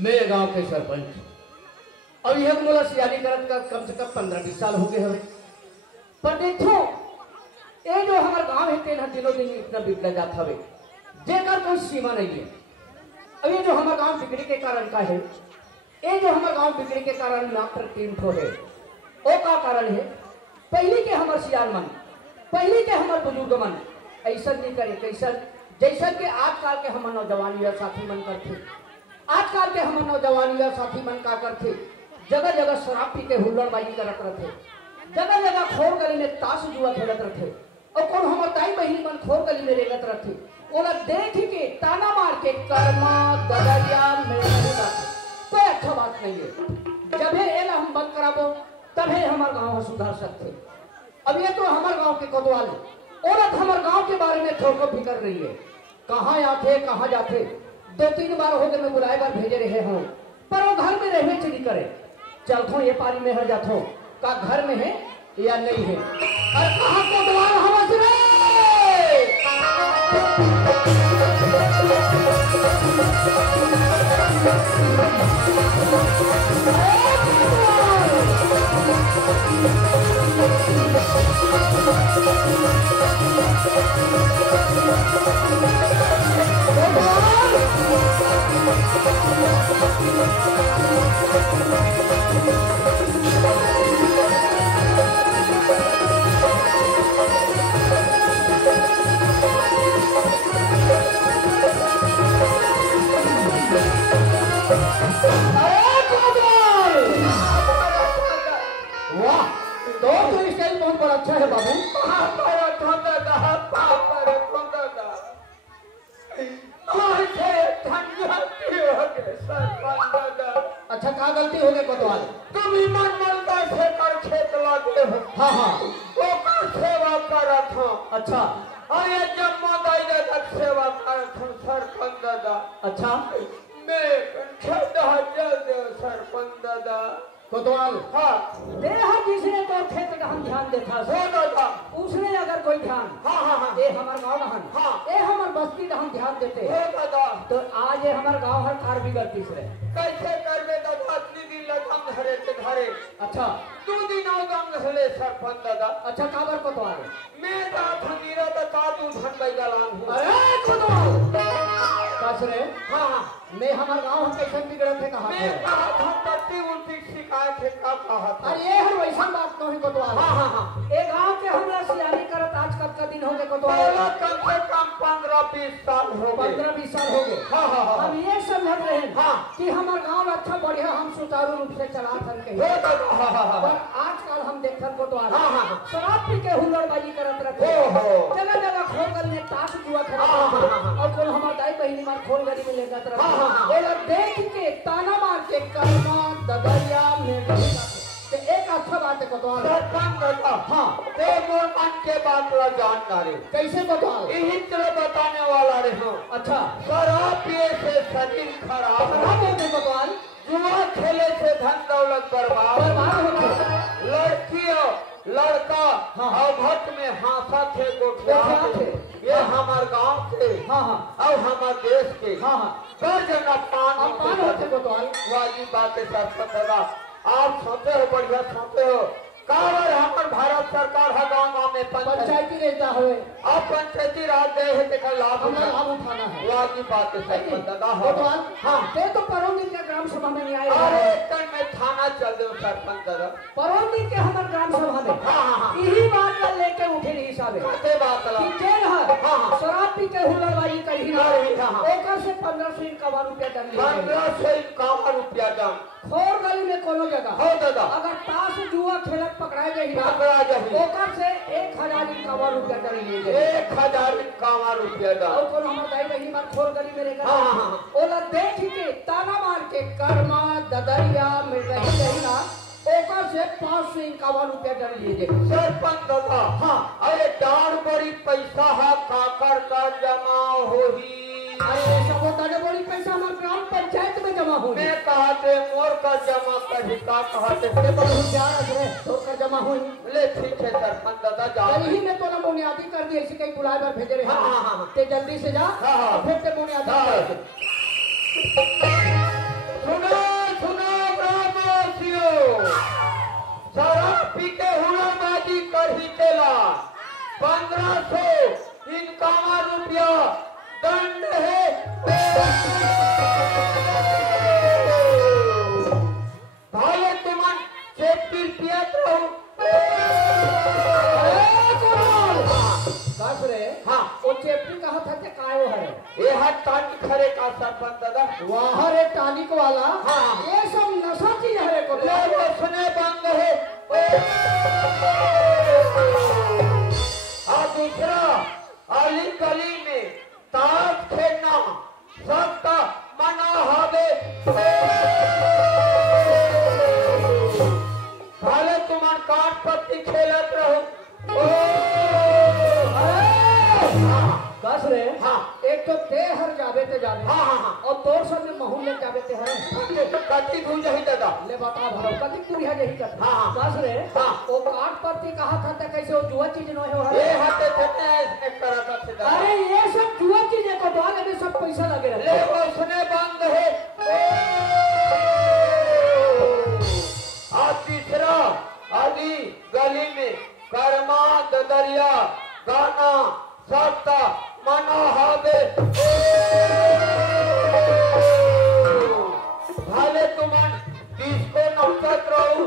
मेरे गांव के सरपंच अब यह मोला सियानी करत का कम से कम 15-20 साल हो गए हवे। पर देखो ये जो हमारे गांव है तेना दिनों दिन इतना बिगड़ जाता हवे जेकर कोई सीमा नहीं है। अब ये जो हमारे गांव बिगड़ी के कारण का है, ये जो हमारे गांव बिगड़ी के कारण मात्र 3 ठो है। वो का कारण है? पहले के हमारे सियान मन, पहले के हमारे बुजुर्ग मन ऐसा नहीं करे कैसा जैसा कि आजकल के हमारे नौजवान या साथी मन करते। आजकल के हमारे नौजवान या साथी मन का करते, जगह जगह शराब पी के हुल्लड़बाजी करत रहते, जगह जगह खोर गली में ताश जुआ खेलत रहते और कौन हमारे दाई बहनी मन खोर गली में रेगत रहते। ओला देख के ताना मार के कर्मा ददरिया में नहीं जाते, कोई अच्छा बात नहीं है। जब है एला हम बंद कराबो तभी हमारे गांव सुधार सकते। अब ये तो हमारे गांव के कोतवाल है, औरत हमारे गांव के बारे में थोड़ा फिकर रही है, कहाँ आते कहाँ जाते। 2-3 बार हो गए मैं बुलाए बार भेजे रहे हूँ, पर वो घर में रहने चली करे चलतो ये पारी में हर जातो का घर में है या नहीं है। और कहाँ कोतवाल हम रे अच्छा है बाबू। अच्छा क्या गलती हो गई कोतवाल? तुम ईमान मलदा से कर खेत लागे हो। हाँ हाँ वो कर सेवा करत हो। अच्छा और ये जम्मो दाइले तक सेवा करत हो सरपंच दादा। अच्छा मैं छदा जल्द सरपंच दादा कोतवाल। हाँ देहा जिसने तो खेत का हम ध्यान देता हो दादा उसने अगर कोई ध्यान हाँ हाँ हाँ ये हमारे गाँव रहन हाँ ये हमारे बस्ती का हम ध्यान देते हो दादा। तो आज ये हमारे गाँव हर कार बिगड़ती से कैसे करबे दादा? 3 दिन लगम घरे के घरे। अच्छा 2 दिन आगम घरे सरपंच दादा। अच्छा काबर कोतवाल मैं दा धनीरा दा तू धन बैगलान हूँ। अरे कोतवाल कसरे हाँ हाँ मैं हमारे गाँव हम कैसे बिगड़े थे कहाँ मैं कहा था टट्टी उल्टी शिकायत है का कहा था। अरे ये हर वैसा बात तो है कोतवाल। हाँ हाँ हाँ ये गाँव के हमरा सियानी करत आज कब का दिन हो गए कोतवाल? बोला कम से कम 15-20 साल हो गए। 15-20 साल हो गए। हाँ हाँ हाँ हम ये समझ रहे हैं हाँ कि हमारा गांव अच्छा बढ़िया हम सुचारू रूप से चला सकते हो हैं। दादा हाँ हाँ हाँ पर आजकल हम देखत कोतवाल हाँ हाँ हाँ शराब पी के हुल्लड़बाजी करत रहते, ओहो जगह जगह खोल गली में ताश जुआ खेलत हाँ, हाँ, रहते हाँ, और कोई हमार दाई बहनी मार खोल गली में लेकर रहते। हाँ, हाँ, हाँ। वो लोग देख के ताना मार के कर्मा ददरिया में नहीं जाते। तो एक अच्छा बात है कोतवाल। सरपंच दादा हाँ ते मोर मन के बात ला जानकारी कैसे कोतवाल? यही तरह बताने वाला रहे हो। अच्छा शराब पिए से शरीर खराब खराब होते कोतवाल, जुआ खेले से धन दौलत बर्बाद बर्बाद होते। लड़कियों लड़का हाँ। अवघट में हाथा थे गोठिया थे। ये हमारे गांव के हाँ हाँ और हमारे देश के हाँ हाँ कर्ज न पान अपमान होते कोतवाल। वाली बात है सरपंच दादा। आप सोचे हो बढ़िया सोचे हो काबर हमारे भारत सरकार है गाँव गाँव में पंचायती रहता हुए अब पंचायती राज गए है देखा लाभ हमें लाभ उठाना है। वाली बात है सरपंच दादा। कोतवाल हाँ ते तो परौनी के ग्राम सभा में नहीं आए अरे हैं। कल में थाना चल दो सरपंच दादा। परौनी के हमारे ग्राम सभा में हाँ हाँ हाँ यही बात का लेके उठे नहीं हिसाबे कैसे बात ला कि जेल है हाँ, हाँ। शराब पी के हुल्लड़बाजी करी ना हाँ, हाँ। ओकर से 1551 रुपया दंड लिया 1551 रुपया दाम खोर गली में कोनो जगह हो दादा अगर ताश जुआ खेलत पकड़ाए गई ना पकड़ा जाही ओकर से 1051 रुपया दंड लिए गए 1051 रुपया दाम। और कौन हमारे दाई बहनी मार खोर गली में रहकर हाँ, हाँ, हाँ। ओला देख के ताना मार के कर्मा ददरिया में रही ना ओकर से 551 रुपया दंड लिए गए। सरपंच दादा हाँ अरे डार बड़ी पैसा है काकर का जमा होही। अरे सब ताने बड़ी पैसा हमारे ग्राम पंचायत में जमा हो मैं कहते मोर का जमा कही का कहते बहुत ज्यादा है तो कर जमा हुई ले ठीक है सरपंच दादा जाओ। यही में तो ना बुनियादी कर दी ऐसी कहीं बुलाए बार भेजे रहे हाँ, हाँ, हाँ। ते जल्दी से जा हाँ, हाँ। और फिर ते बुनियादी हाँ। कर दे। सुन 1500 इनकामा रुपया दंड है। भाले तुमन सेफ्टी पियत रहो। बस रे हाँ वो चेपटी कहा था कि कायो है ये है टानी खरे का सरपंच दादा। वहाँ रे टानिक वाला हाँ। ये सब नशा चीज है को वो सुने बंद है। और दूसरा अली गली में ताश खेलना सबका मना हवे। भले तुम काट पत्ती खेलत रहो। बस रे हाँ एक तो ते हर जावे ते जावे हाँ हाँ हाँ और तोर सब में महू ले जावे ते है कति धू जही दादा। ले बता भरो कति पूरी है यही कर हाँ, हाँ। बस रे हाँ। वो काट पत्ती कहा था ते कैसे वो जुआ चीज न हो ये है हाथे छते ऐसे करता थे दादा। अरे ये सब जुआ चीज है को बाल में सब पैसा लगे ले रहते वो सुने बंद है। और तीसरा अली गली में कर्मा ददरिया गाना सबका मना हवे। भले तुमन डिस्को नौचत रहो।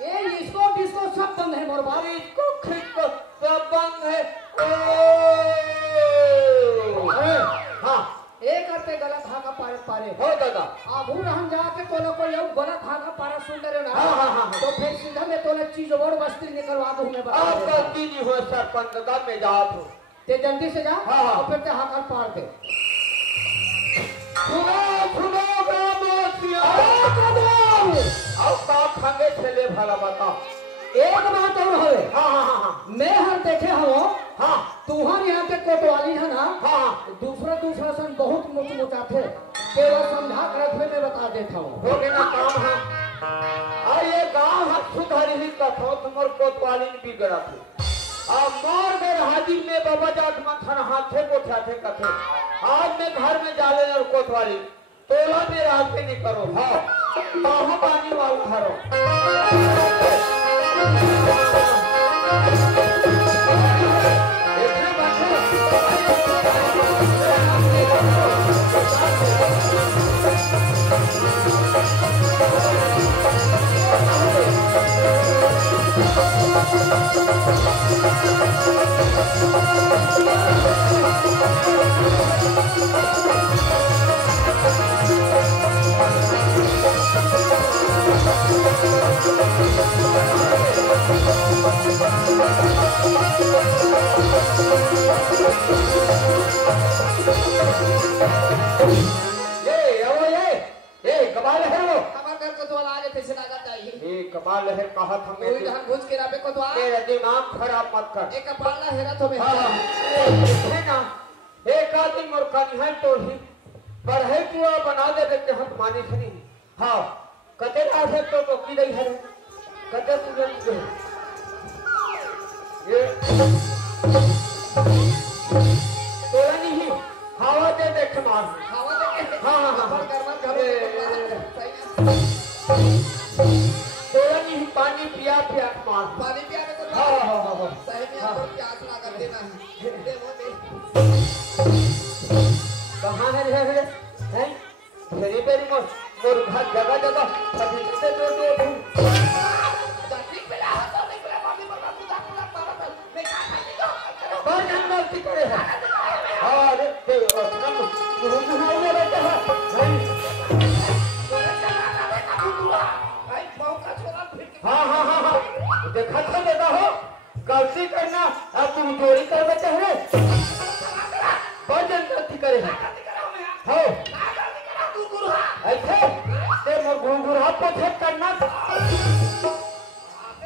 ये इसको डिस्को सब बंद है मोर बाप इसको खिसको सब बंद है। हाँ एक करते गलत हाका पारे पारे हो दादा। आबू रहन जाके तोले को ये गलत हाका पारा सुन रहे ना हाँ, हाँ, हाँ। तो फिर सीधा में तोले चीज और बस्ती निकलवा दूं मैं बता आप देता हूं। गलती नहीं हो सरपंच दादा में जात हो। ते जल्दी से जा हाँ, हाँ। और फिर ते हाका पार दे सुनो सुनो ग्रामवासियों। कदम अब बात हमें चले भला बता। एक बात और है हाँ हाँ हाँ हाँ मैं हर देखे हो हाँ तुहार यहाँ के कोतवाली है ना हाँ दूसरा सन बहुत मुच मुचाथे केवल समझा कर रखने में बता देता हूँ हो गया काम है। और ये गांव है सुधर ही कथो तुम्हारे कोतवाली ने बिगड़ा थे। अब मोर गए हाजिर में बाबा जाट मथन हाथे को थे कथे। आज मैं घर में जाले और कोतवाली तोला में रास्ते नहीं करो। हाँ कहाँ पानी वाला हरो। इतने ये कमाल है वो। हमार घर कोतवाल आगे थे चला जाता है ये कमाल है कहा था मैं। कोई जहां घुस के राबे कोतवाल तेरा दिमाग खराब मत कर। एक कपाला हेरा तो मैं हाँ है ना एक आदमी मोर कन्है तो ही पर है पूरा बना दे देते हम माने खनी। हाँ कते आसे तो की रही है कते तुरंत दे ये तोरा नहीं हवा दे देख मार। हवा देखे हाँ हाँ हाँ गरमा घर तोरा नहीं पानी पिया पिया मार। पानी पियाने को हाँ हाँ हाँ हाँ सही में आपको प्यास लगा देना है दे वो दे कहाँ है भेरी भेरी मोर घर जगह जगह सभी से दो जाती पेला तो नहीं पेला पानी पर खुदा खुदा मारा मैं क्या खाली पर जंगल की करे है। अरे ते अपना मुंह में बैठा है। भाई मौका छोड़ा फिर हाँ हाँ हाँ हाँ देखा था देता हो गलती करना अब तुम चोरी कर बचे हैं। पर जंगल की करे है। हो ऐसे ते मोर घुंघुरा पछे करना आपके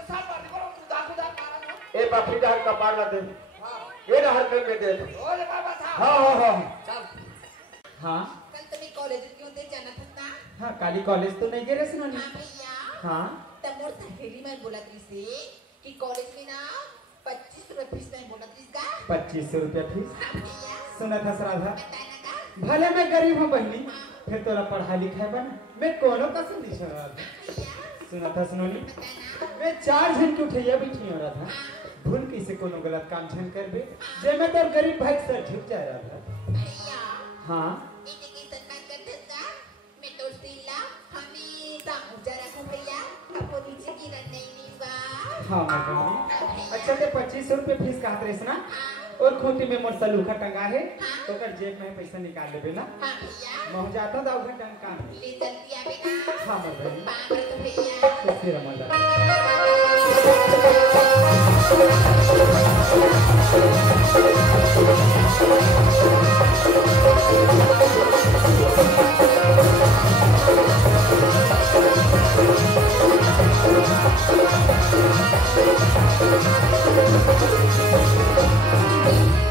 साथ पानी पर खुदा खुदा मारा ए बापी का कपार ला दे ये हर कल में दे दे। ओ ले बाबा था हाँ हाँ हाँ चल हाँ कल तुम्ही कॉलेज क्यों दे जाना था हाँ काली कॉलेज तो नहीं गए सुनानी। हाँ भैया हाँ तब मोर सहेली में बोला थी कि कॉलेज में ना 25 रुपए फीस में बोला थी का 2500 रुपया फीस। हाँ भैया सुना था श्राद्धा बताना का भले मैं गरीब हूँ बहनी, फिर तोरा पढ़ा लिखा बना मैं कोनो कसम नहीं छोड़ रहा था। भैया सुना था सुनोनी बताना मैं 4 जन की उठैया बैठी हो रहा था, भूल कैसे कोनो गलत काम छन कर बे जे मैं तो गरीब भाई सर झुक जा रहा था। भैया हाँ इतने की सरकार करते का मैं तो सिला हमेशा ऊंचा रखूं भैया आपको नीचे की रन नहीं बा हाँ मैं कहूँगी। अच्छा ते 2500 रुपये फीस कहा थे ना और खोती में मोर सलूखा टंगा है तो कर जेब में पैसा निकाल लेबे ना। हाँ भैया मैं जाता दाऊ घर टंग काम। ले जल्दी आवे ना हाँ मैं बहनी बाबर तो भैया कैसे रमला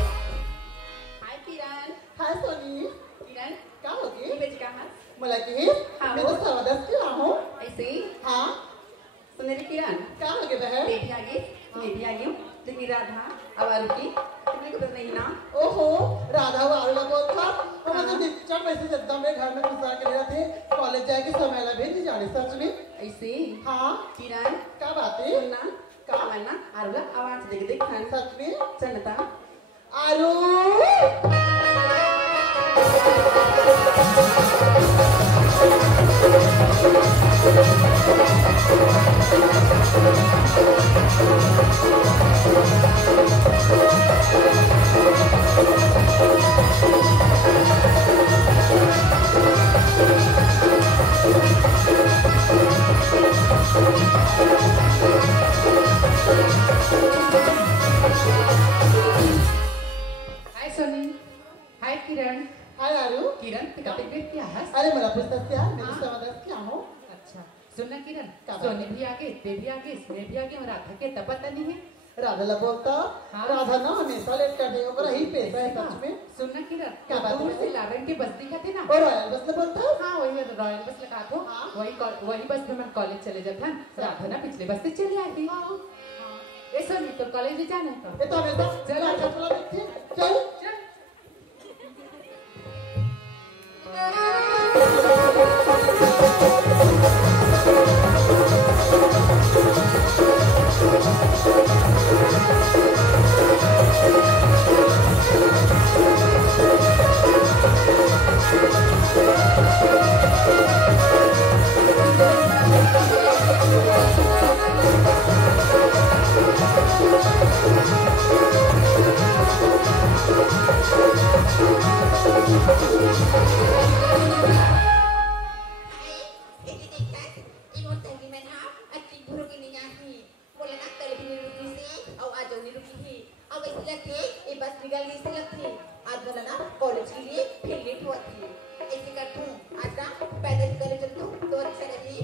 हाय किरण हाय सोनी, किरण क्या हो ये गई? बेच कहाँ मला की हाँ, मैं वो। तो सवादस की हूँ। ऐसे ही हाँ, सुने रे किरण क्या हो गया बहन? मैं भी आ गई हूँ लेकिन राधा अब आलू की तुमने को पता नहीं ना ओहो, राधा वो आलू बोल था। वो मुझे निश्चय मैसेज आता मैं घर में घुसा के रहे थे कॉलेज जाके समय ला भेज जाने सच में। ऐसे हाँ, किरण क्या बात है? सुनना का ना आलू आवाज देख देख खान सच में? चलता आलू हाय सोनी हाय किरण हाय आलू। किरण पिकाते पे क्या है अरे मला पुस्तक क्या? मैं तो हाँ। सवादस की हूँ। अच्छा सुनना किरण क्या बात सोनी भी आगे ते भी आगे इसमें भी आगे और राधा के तब पता नहीं है राधा ला बोलता हाँ। राधा ना हमेशा लेट कर दे ओकरा ही पैसा है सच में। सुनना किरण क्या बात दूर है? से लावन की बस दिखाते ना और रॉयल बस ला बोलता हाँ वही रॉयल बस लगा दो हाँ। वही बस में मैं कॉलेज चले जाता राधा ना पिछले बस से चली आई थी हाँ। ए सोनी तो कॉलेज भी जाना है ये तो हमेशा चल, राधा चल। चला देखिए चल। चल कॉलेज के लिए फिर लेट हुआ थी ऐसे कर तू आज ना पैदल चले चल तू तो अच्छा लगी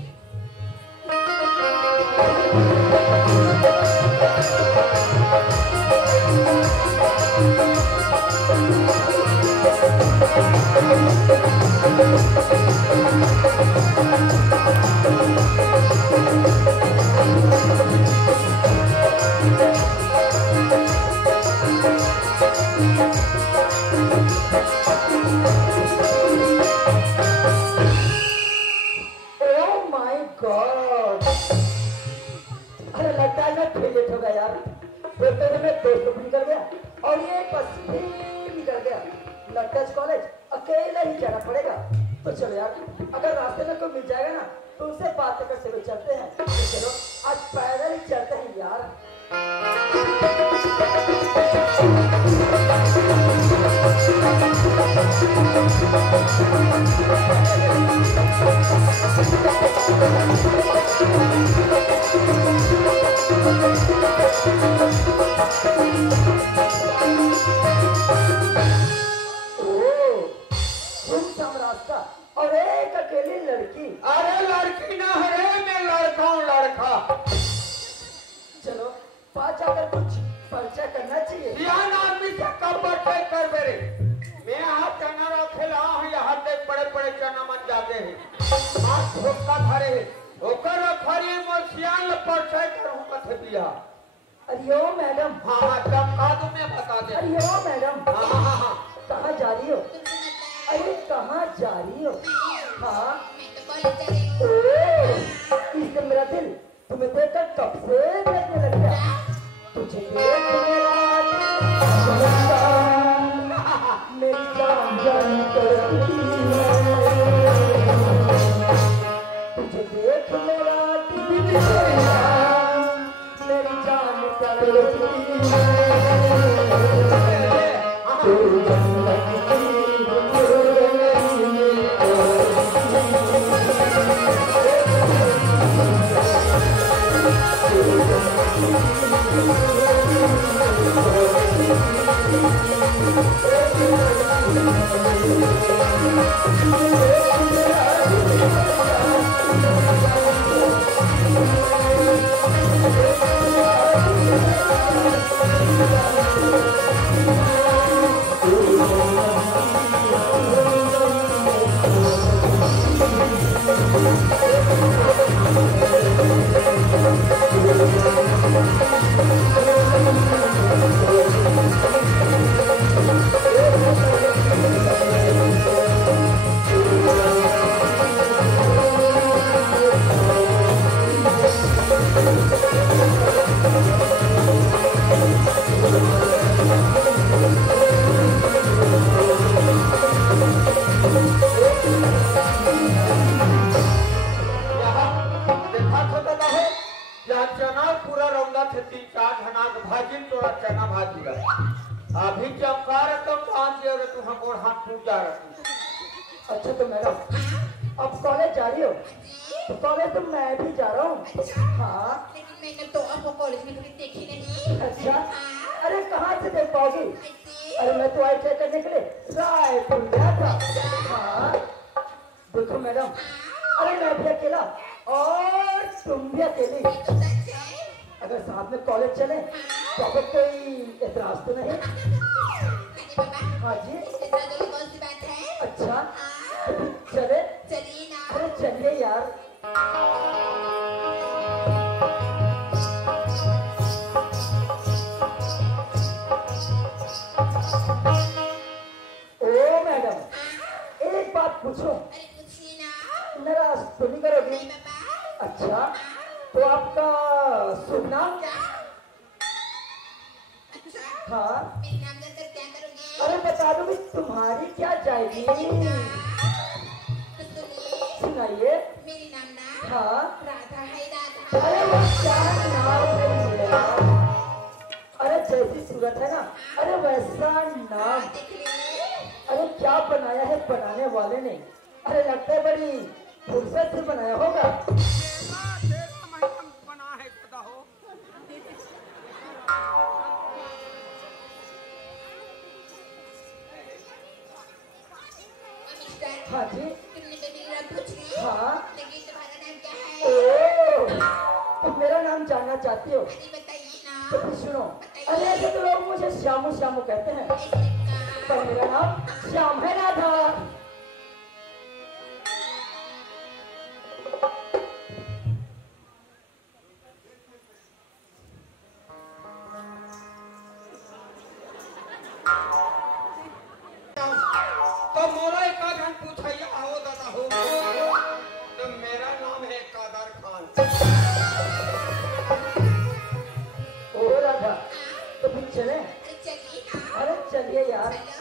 Oh my God! अरे लगता है मैं फेल हो गया यार। बोलते थे मैं 200 निकल गया और ये 80 निकल गया। लगता है कॉलेज अकेला ही जाना पड़ेगा। तो चलो यार, अगर रास्ते में कोई मिल जाएगा ना तो उनसे बात करते हुए चलते हैं। तो चलो आज पैदल ही चलते हैं यार। रास्ता और एक अकेली लड़की। अरे लड़की ना है, मैं लड़का हूँ लड़का। कथे बिया। अरे ओ मैडम, हाँ हाँ चमका दो मैं बता दे। अरे ओ मैडम, हाँ हाँ हाँ कहाँ जा रही हो? अरे कहाँ जा रही हो? हाँ इससे मेरा दिल तुम्हें देखकर कब से धड़कने लग गया। तुझे देख मेरी जान जान तड़पती है। तुझे देख मेरा दिल मेरी जान तड़पती है। तू जन्नत की अभी चमकार तुम 5 और तू हमको हाथ पूजा रखी। अच्छा तो मैडम अब कॉलेज जा रही हो? तो कॉलेज तो मैं भी जा रहा हूँ। हाँ लेकिन मैंने तो आपको कॉलेज में कभी देखी नहीं। अच्छा, अरे कहाँ से देख पाओगी? अरे मैं तो आई करने के लिए रायपुर गया था। हाँ देखो मैडम, अरे मैं भी अकेला और तुम भी अकेली। अगर साथ में कॉलेज चले तो आपको कोई एतराज तो नहीं? हाँ जी। अच्छा चले? चलिए ना। अरे चलिए यार। ओ मैडम एक बात पूछो, अरे पूछिए ना। नाराज तो नहीं करोगी? नहीं बाबा। अच्छा तो आपका शुभ नाम? अच्छा हाँ मेरे नाम जानकर क्या करोगे? अरे बता दो भी तुम्हारी क्या जाएगी? तो सुनिए, सुनाइए। मेरी नाम ना हाँ राधा है, राधा। अरे वो क्या नाम है मेरा? अरे जैसी सूरत है ना, अरे वैसा नाम। देख लीजिए। अरे क्या बनाया है बनाने वाले ने? अरे लगता है बड़ी फुर्सत से बनाया होगा। हाँ जी। तुमने तो मेरा नाम पूछ ली। हाँ। लेकिन तुम्हारा नाम क्या है? ओ तुम मेरा नाम जानना चाहती हो? अरे बताइए ना। तो फिर सुनो। अरे ऐसे तो लोग मुझे श्यामू श्यामू कहते हैं, पर मेरा नाम श्याम है राधा। तो मोला एक आधन पूछाइए आओ दादा हो। तो मेरा नाम है कादर खान। ओ राधा तो फिर चले? अरे चलिए ना। अरे चलिए यार। चलो।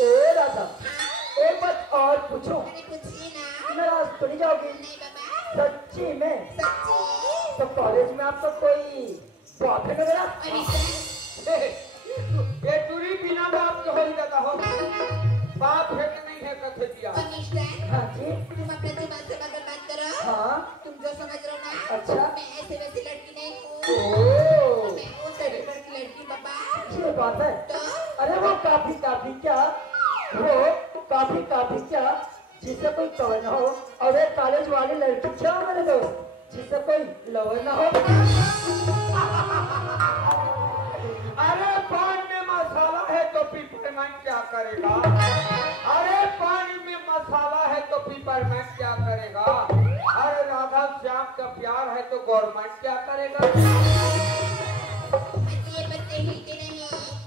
ओ राधा एक बात और पूछो, अरे पूछिए ना। नाराज तो नहीं जाओगी? नहीं बाबा। सच्ची में? सच्ची। तो कॉलेज में आपका कोई बॉयफ्रेंड वगैरह? अभी ये चूरी बिना बाप के हो जाता हो। बाप है कि नहीं है कथे दिया। हाँ जी। तुम अपने दिमाग से बात करो। हाँ तुम जो समझ रहे हो ना। अच्छा। मैं ऐसे वैसी लड़की नहीं हूँ। ओ मैं वो सेलिब्रिटी की लड़की बाबा। ये बात है। तो अरे वो काफी काफी क्या, वो काफी काफी क्या जिससे कोई कवर ना हो, और एक कॉलेज वाली लड़की क्या हो मेरे दोस्त जिससे कोई लवर ना हो? अरे पान में मसाला है तो पिपरमेंट क्या करेगा? अरे पानी में मसाला है तो पिपरमेंट क्या करेगा? अरे राधा श्याम का प्यार है तो गवर्नमेंट क्या करेगा? ये पत्ते हिलते नहीं,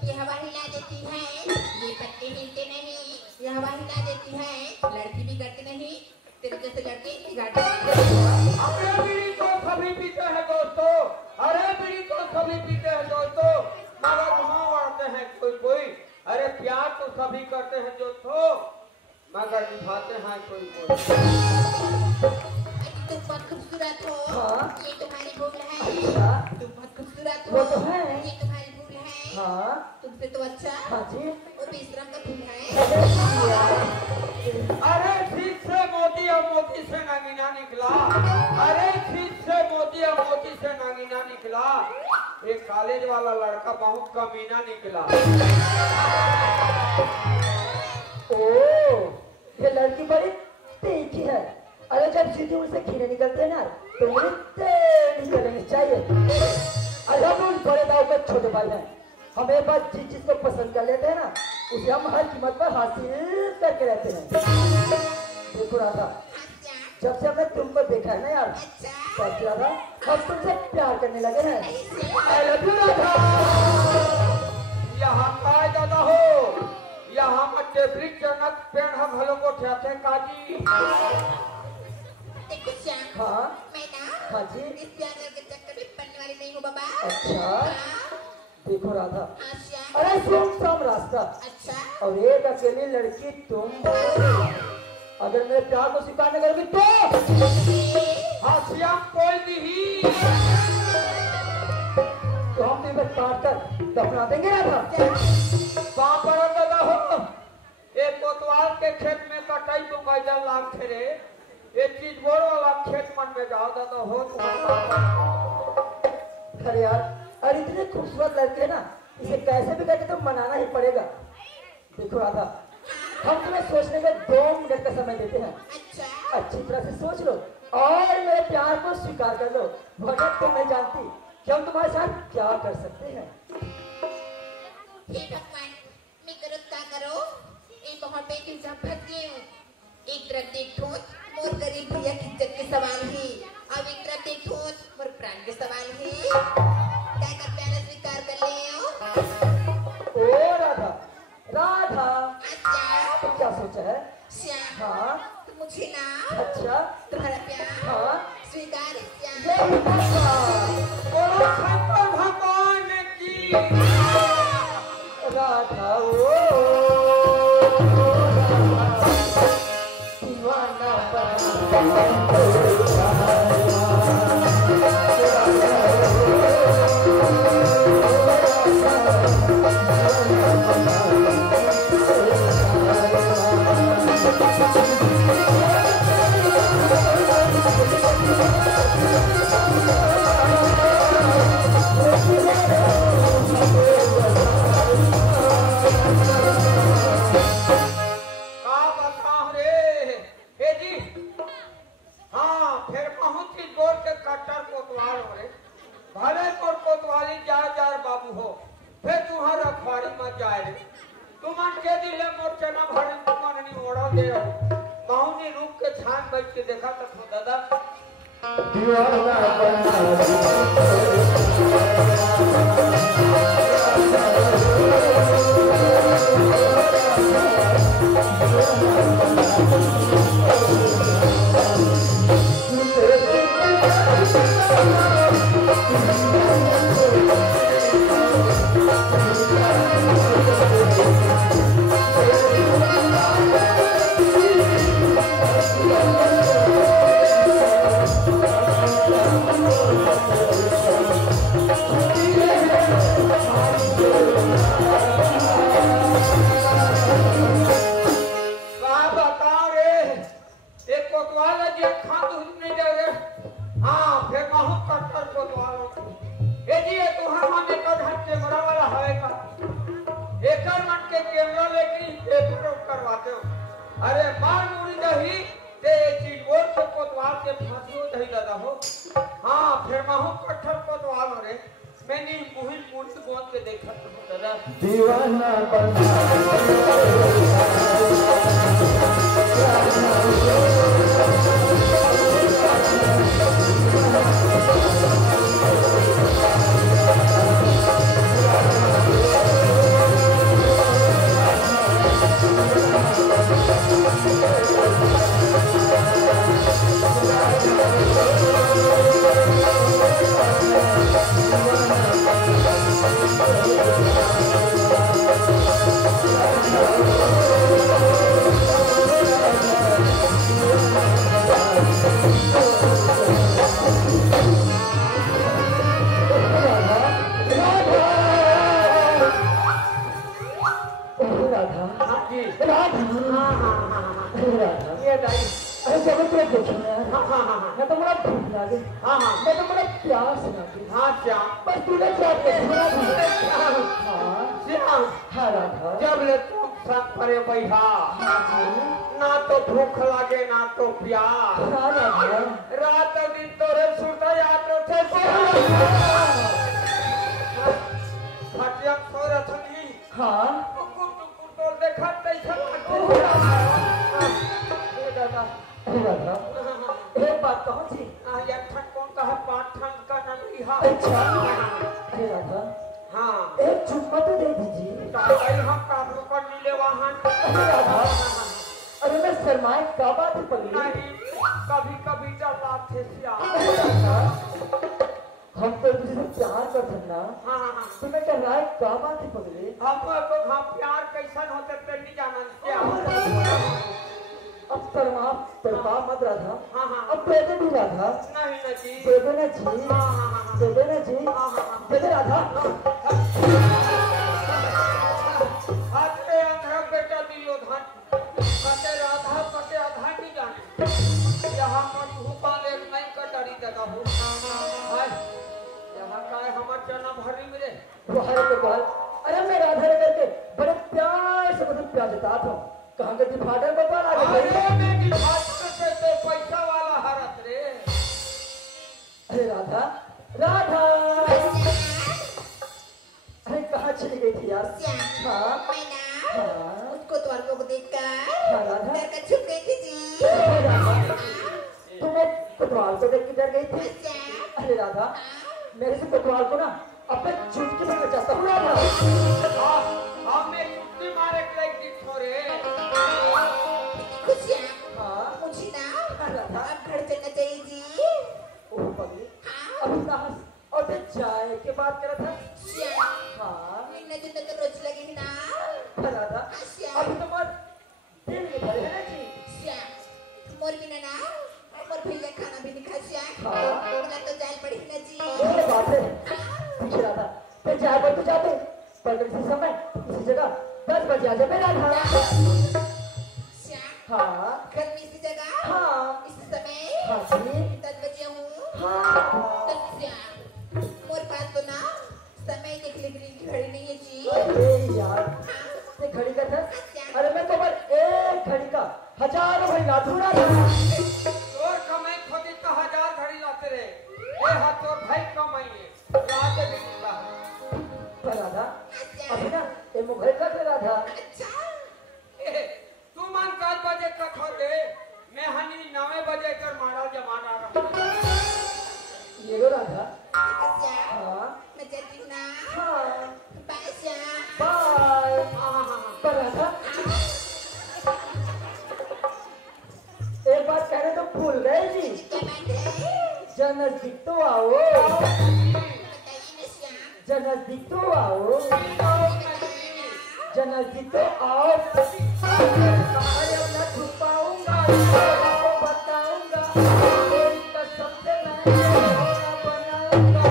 ये हवा हिला देती है। ये पत्ते हिलते नहीं, ये हवा हिला देती है। लड़की बिगड़ती नहीं, तेरे जैसे लड़की बिगाड़ती नहीं। अरे बीड़ी तो सभी पीते हैं दोस्तों, अरे बीड़ी तो सभी पीते हैं दोस्तों, मगर धुआं उड़ाते हैं कोई कोई। अरे प्यार तो सभी करते हैं दोस्तों, मगर निभाते हैं कोई कोई। तुम बहुत खूबसूरत हो, हाँ। ये तुम्हारी भूल है। अच्छा। तुम बहुत खूबसूरत वो हो, तो है। ये तुम्हारी भूल है। हाँ तुमसे तो अच्छा हाँ जी। वो बेशरम का फूल है। अरे ठीक से मोती और मोती से नागिना निकला, अरे ठीक से मोती और मोती से नागिना निकला। एक कॉलेज वाला लड़का बहुत कमीना निकला। ओ, ये लड़की बड़ी तीखी है। अरे जब सीधी उनसे खीरे निकलते हैं ना तो मुझे निकलनी चाहिए। अरे हम उस बड़े दाव के छोटे भाई हैं, हम एक बार जिस चीज को पसंद कर लेते हैं ना उसे हम हर कीमत पर हासिल करके रहते हैं। देखो राधा, अच्छा जब से हमने तुमको देखा है ना यार, अच्छा तब से राधा हम तुमसे प्यार करने लगे हैं। I love you, Radha. यहाँ काय दादा हो, यहाँ मट्टे वृक्ष जनक पेड़ हम हलों को ठाते काजी। देखो श्याम, हाँ मैं ना हाँ जी। इस प्यार के चक्कर में पड़ने वाली नहीं हूँ बाबा। अच्छा हाँ देखो राधा, हाँ श्याम, अरे सुनसान रास्ता अच्छा और एक अकेली लड़की तुम हो। अगर मेरे प्यार को स्वीकार न करोगी तो हाँ श्याम कोई नहीं। हम तुम्हें काट कर दफना देंगे राधा। कहाँ पर हो दादा हो? एक कोतवाल के खेत में कटाई तो मैदान लाग थे। एक चीज बोल वाला खेत मन में जाओ दादा हो तुम्हारा। अरे यार, अरे इतने खूबसूरत लड़के हैं ना, इसे कैसे भी करके तो मनाना ही पड़ेगा। देखो राधा, हम तुम्हें सोचने का 2 मिनट का समय देते हैं। अच्छा अच्छी तरह से सोच लो और मेरे प्यार को स्वीकार कर लो, वरना तुम नहीं जानती कि हम तुम्हारे साथ क्या कर सकते हैं। हे भगवान, मैं करो क्या करो, एक बहुत बेटी जब फंस गई हूँ। एक तरफ देखो मोर गरीब भैया की इज्जत के सवाल है, अब एक तरफ देखो मोर प्राण के सवाल है। क्या कर प्याला स्वीकार कर ले हो? ओ राधा, राधा अच्छा तुम क्या सोचा है? श्याम, हाँ तुम मुझे ना अच्छा तुम्हारा प्यार हाँ स्वीकार है श्याम। यही बात। बोलो शंकर भगवान की। राधा ओ राधा, दीवाना का बताऊं रे? हे जी, हाँ फिर बहुत ही जोर के कट्टर कोतवाल हो रे। भले तोर कोतवाली जाए जाए बाबू हो, फिर तुम्हारा रखवारी मत जाए रे। तुमन के दिले मोर चना भरे तुमन नहीं ओढ़ा दे रहो। बहुनी रूप के छान बैठ के देखा तो दादा का बताऊं रे? एक कोतवाल है जी खाद नहीं दे रे। हाँ फिर बहुत कट्टर कोतवाल हो। हे जी ये तुहार मन एक धन कैमरा वाला है का? एकर मन के कैमरा लेके पेपर करवाते हो। अरे मार मुड़ी दही ते ये चीज बोल से कोतवाल के फांसी हो दही दादा हो। हाँ फिर बहुत कट्टर कोतवाल हो रे। मैंने मुहिम मुड़ी गोंद के देखत हो दादा दीवाना बना मैं तो बड़ा भूख लगे हाँ हाँ मैं तो बड़ा प्यास लगे हाँ श्याम बस तूने क्या किया श्याम श्याम हाँ राधा जब ले तुम संग परे बैठा ना तो भूख लगे ना तो प्यास हाँ राधा रात दिन तोरे सुरता याद थे फटिया सो रथनी हाँ टुकुर टुकुर तो देखा कैसा दादा राधा एक बात कहो जी या ठन कौन कहा पांच ठन का नहीं हा अच्छा अरे राधा हाँ एक चुम्मा तो दे दीजिए ताई हम काबू कर मिले वहां अरे राधा अरे मैं शर्माए क्या बात है पगली नहीं कभी कभी जला थे श्याम अरे राधा हम तो तुझसे प्यार कर सकना हाँ हाँ हाँ तुम्हें कह रहा है क्या बात है पगली हम प्यार कैसन होते ते नहीं जानन क्या अब शर्मा मत राधा हाँ हाँ अब दे दे भी राधा नहीं न जी दे दे ना जी हाँ हाँ हाँ दे दे ना जी दे दे राधा हाथे अंधरा बेटा दिलो धन कटे राधा कटे आधा नहीं जाने यहाँ पर भूपाल एक नहीं कटरी जगह हो यहाँ का हमार जना भरी मिले बाहर के बाल अरे मैं राधा ने करके बड़े प्यार से मतलब प्यार जताता हूँ कहाँ के डिफाल्टर को पाला अरे मैं डिफाल्टर से तो पैसा वाला हरत रे अरे राधा राधा अरे कहाँ चली गई थी यार हाँ मैं ना हाँ उसको द्वार को देखकर हाँ राधा डर कर छुप गई थी जी अरे राधा तुम्हें कोतवाल को देख के डर गई थी अच्छा अरे राधा मेरे से कोतवाल को ना अपने चुटकी में चाहता हूँ राधा हमें छुट्टी मारे के लिए छोरे खुशियाँ हाँ मुझे ना हाँ राधा अब घर चलना चाहिए जी ओह पगली हाँ अभी कहाँ और फिर चाय के बात कर रहा था श्याम हाँ मिलने जुलने तो रोज लगेगी ना हाँ, राधा श्याम अभी तो मत दिल में भरे है ना जी श्याम मोर बिना ना मोर भैया खाना भी नहीं खा श्याम हाँ। बिना तो जाल पड़ी ना जी ये बात है पीछे राधा फिर चाय पर तो जाते पर इसी समय इसी जगह 10 बजे आ जाए मेरा राधा श्याम हाँ घर में इसी जगह हाँ इस समय हाँ जी 10 बजे हूँ हाँ तो श्याम मोर पास तो ना समय देखने के लिए घड़ी नहीं है जी अरे यार ये घड़ी का था अरे मैं तो बस एक घड़ी का हजारों घड़ी ला दूंगा तोर कमाई खोदी तो 1000 घड़ी लाते रे ये हाथ तोर भाई कमाई है रात भी निकला पर राधा अभी ना ये मुगल का कर रहा था अच्छा तू मान 5 बजे का खा दे मैं हनी 9 बजे कर मारा जमाना रहा ये लो राधा श्याम हाँ मैं चलती हूँ ना हाँ बाय श्याम बाय पर राधा एक बात कहने तो भूल गए जी क्या बात है जरा नजदीक तो आओ बताइए ना श्याम जरा नजदीक तो आओ जरा नजदीक तो आओ अरे मैं छुपाऊंगा आपको बताऊंगा तेरी कसम से मैं बनाऊंगा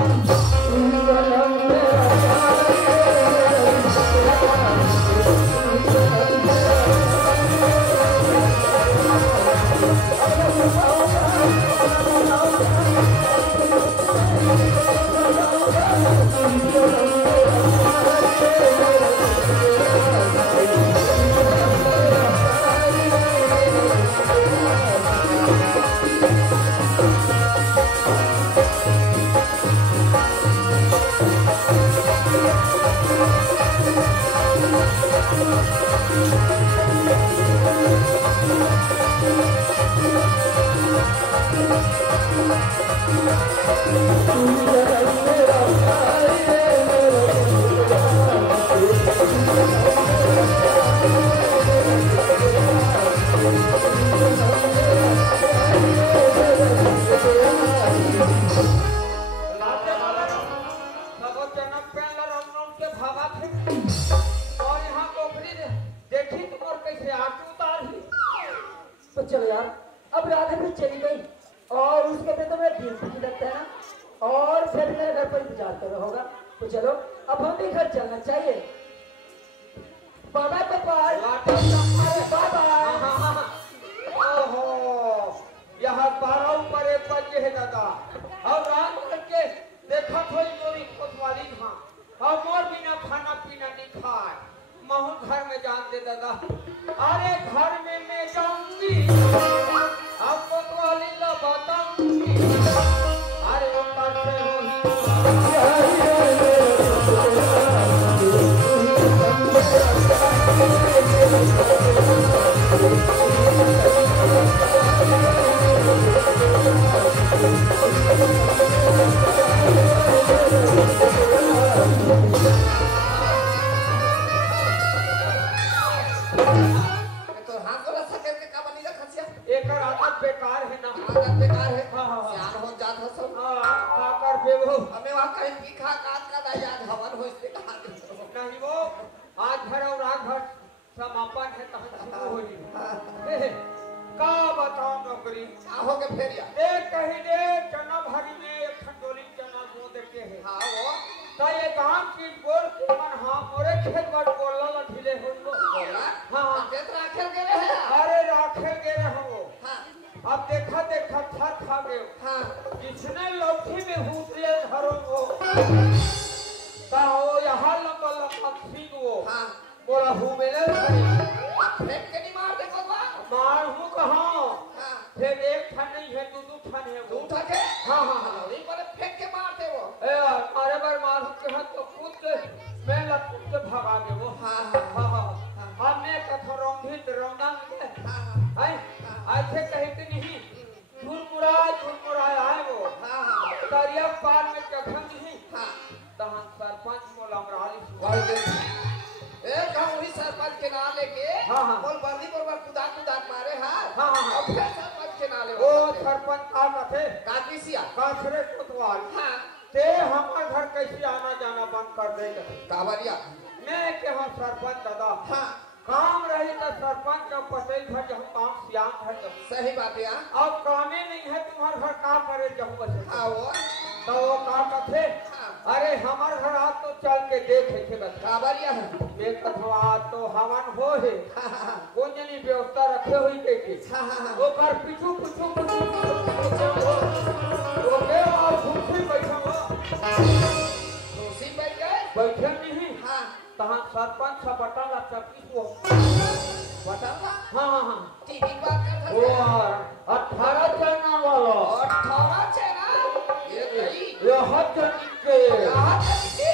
अब राधा भी चली गई और उसके बाद तो मेरा दिल भी लगता है ना, और फिर मेरे घर पर इंतजार कर रहा होगा। तो चलो अब हम भी घर चलना चाहिए। Bye bye Gopal, bye bye. ओहो, यहाँ 12 ऊपर एक बजे है दादा, और रात करके देखा थोड़ी मोरी कोतवाली था, और मोर बिना खाना पीना नहीं खाए, महू घर में जान दे दादा। अरे घर में मैं जाऊंगी, अब कोतवाली ला बताऊंगी, अरे ऊपर से एक आदत बेकार है ना, आदत बेकार है। हाँ, हाँ, हाँ। सियान हो जात हो सब। हाँ, कर बे वो हमें वहाँ कहीं तीखा काट का ना याद हवन हो इससे कहा नहीं वो आज भर और रात भर समापन है तो शुरू हो जी। का बताओ नौकरी हो के फेर या एक कहीं दे चना भरी में एक खंडोली चना दो देते हैं। हाँ वो तो ये गांव की बोल के मन हाँ मोरे खेत पर बोलला लठीले हो लो। बोला हाँ खेत राखेल के रहे अरे राखे गए हो। हाँ अब देखा देखा थर खा गए। हाँ जिसने लौठी में हुतले धरो वो ता वो यहाँ लंबा लंबा सीन वो हाँ बोला हूँ मैंने फेंक के नहीं मार देखो बा मार हूँ कहाँ हाँ फिर एक ठन नहीं है दो ठन है तू वो। उठा के हाँ हाँ हाँ नहीं बोले फेंक के मारते वो ए मारे बार मार के हाथ तो कूद के मैं लपट के भगा गए वो। हाँ हाँ हाँ हाँ हमने कथा रंधित रौना में हाँ है ऐसे कहे कि नहीं झुरमुरा आए वो हाँ हाँ करिया पार में जखम नहीं हाँ तहन सरपंच मोला मराली भाई देख एक हम वही सरपंच के नाम लेके हाँ, हाँ। बोल बर्दी पर कुदा मारे हाँ हाँ, हाँ, हाँ। अब फिर सरपंच के नाम ले वो सरपंच का कथे काटिसिया काठरे कोतवाल हाँ ते हमारे घर कैसे आना जाना बंद कर दे कथे। कावरिया मैं के हम सरपंच दादा हाँ काम रही तो सरपंच का पटेल घर जब काम सियान घर जब सही बात है हाँ अब कामे नहीं है तुम्हारे घर का करे जब बसे हाँ वो तो वो का कथे हाँ अरे हमारे घर आज तो चल के देखे थे बस कावरिया है एक कथवा तो हवन हो है हाँ हाँ कौन जनी व्यवस्था रखे हुई के हाँ हाँ वो कर पिछू वो के और भूखी बैठा हो कुर्सी बैठ गए बैठे नहीं हाँ तहां सरपंच सा बटा ला चपकी वो बताओ हाँ हाँ हाँ टीवी बात कर वो 18 चना वाला 18 चेना ये गई ये हद के कहाँ चली थी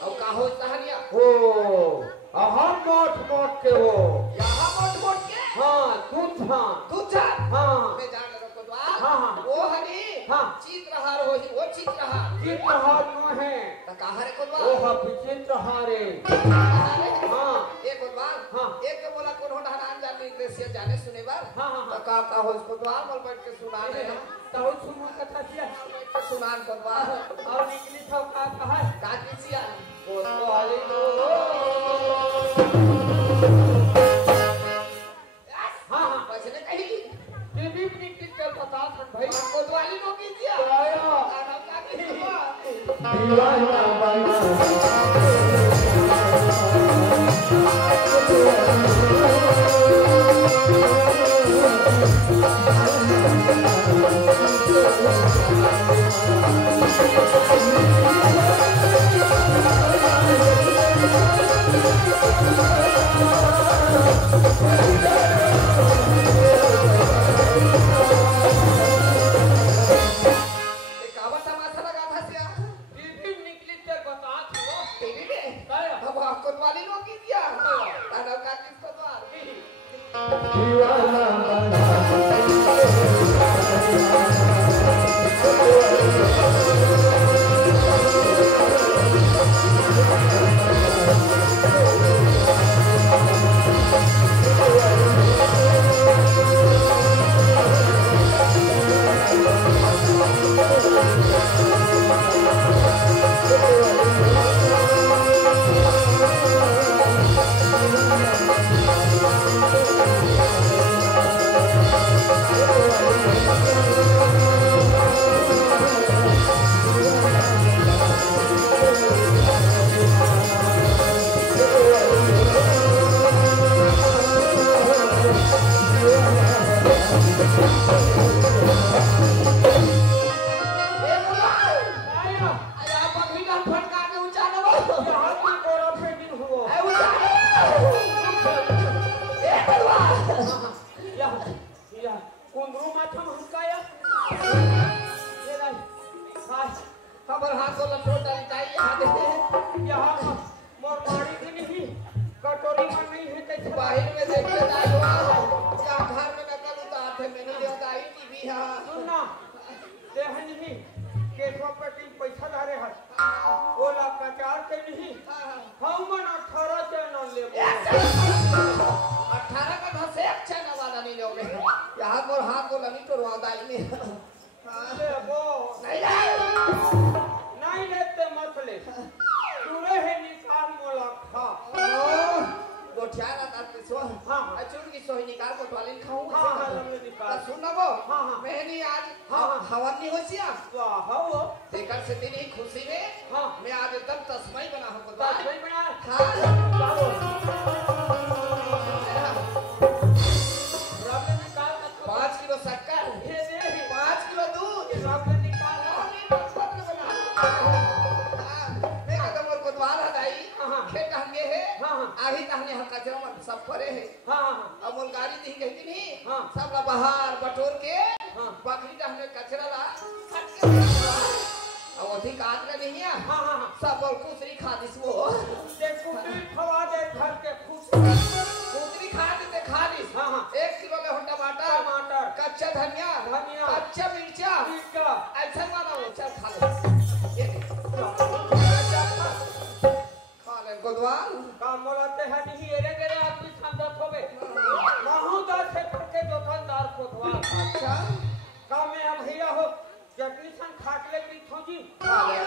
अब कहाँ हो कहानियाँ ओ हम मोट के वो यहाँ मोट के हाँ तू जा हाँ मैं जान रहा को हाँ, हाँ। वो हनी हाँ। चित्रहार हो ही वो चित्रहार चित्रहार न है तो कहाँ रे कोदवा वो चित्रहारे हाँ एक कोदवा हाँ। एक के बोला कौन होना नाम जाने इंग्लिश से जाने सुने बार हाँ, हाँ, हाँ। तो का हो इसको द्वार बोल बैठ के सुना रहे हैं तो सुनो कथा किया बैठ के सुनान कोदवा और निकली था का कहा का किसिया कोतवाली लो हाँ हाँ बचने कहीं टीवी में निकली कर बता था भाई कोदवाली नो किसिया आया ना का किसिया दीवाना बना दीवाना कुंदरू माथा महकाया ये रही हाय खबर हाथ को लपेट डाली चाहिए हाथ यहाँ मोर मारी की नहीं कटोरी में नहीं है कैसे बाहर में देखते जाए क्या घर में नकल उतार थे मैंने देखा आई टीवी हां सुनना देह नहीं केशव पेटी पैसा धारे हस ओला कचार के नहीं हम मन 18 चैनल ले 18 का धसे अच्छा नवादा नहीं लोगे यहाँ पर हाथ को लगी तो रोदाई में ले वो नहीं नहीं लेते मत ले पूरे है निकाल मोला खा गोठिया ना ताते सो हां अचूर की सोही निकाल को टॉयलेट खाऊं हां हां लगे निकाल सुन ना वो हां हां मैंने आज हाँ, हाँ। हवन नहीं होसिया वाह हो देखकर से तेरी खुशी में हां मैं आज एकदम तस्मई बना हूं बस बता नहीं बना हां बाबू रब निकाल 5 किलो शक्कर ये दे 5 किलो दूध रब निकाल पत्र बना मैं कदम और कोतवाल हटाई हाँ। खेत हंगे है हाँ, हाँ। आही तहने हम कचरा में सब परे है हां हां अब उन गाड़ी दी कहती नहीं हाँ। सब ला बाहर बटोर के हाँ। बकरी तहने कचरा ला सट के रखवा। अब अधिक आदमी नहीं है हां हां सब और कुसरी खा दिस वो देख कुटरी खवा दे घर के खुश कुसरी खा देते खा दिस हाँ, हाँ। 1 किलो ले टमाटर टमाटर कच्चा धनिया धनिया, कच्चा मिर्चा टिक्का ऐसा माना वो चल खा ले ये खा ले गोदवाल काम बोलाते हैं नहीं एरे तेरे आदमी समझत होबे महू दार से करके दुकानदार कोतवा अच्छा काम में अब भैया हो चटनी सन खाट ले की थोजी खा ले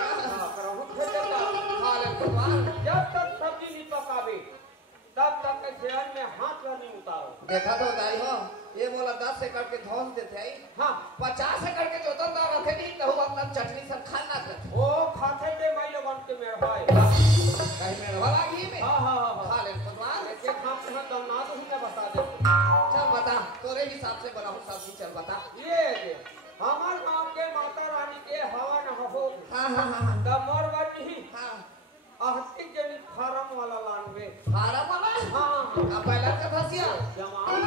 करहु खेलेगा खा ले गोदवाल जब तक सब्जी नहीं पकावे तब तक के सेहन में हाथ नहीं उतारो देखा तो दाई हो ये बोला 10 एकड़ के धौस देते हैं हां 50 एकड़ के जोतनदार रखे नहीं तो अपना चटनी सब खाना करते ओ खाते दे मैं लोगन के मेरे भाई कहीं में वाला घी में हां हां हां खा ले भगवान एक खाते हैं तो ना तो ही बता दे चल बता तोरे हिसाब से बनाऊं सब्जी चल बता ये दे हमार गांव के माता रानी के हवा न हो हां हां हां द मोरवा नहीं हां आहती जनी फार्म वाला लानवे फार्म वाला हां अब पहला का फसिया जमान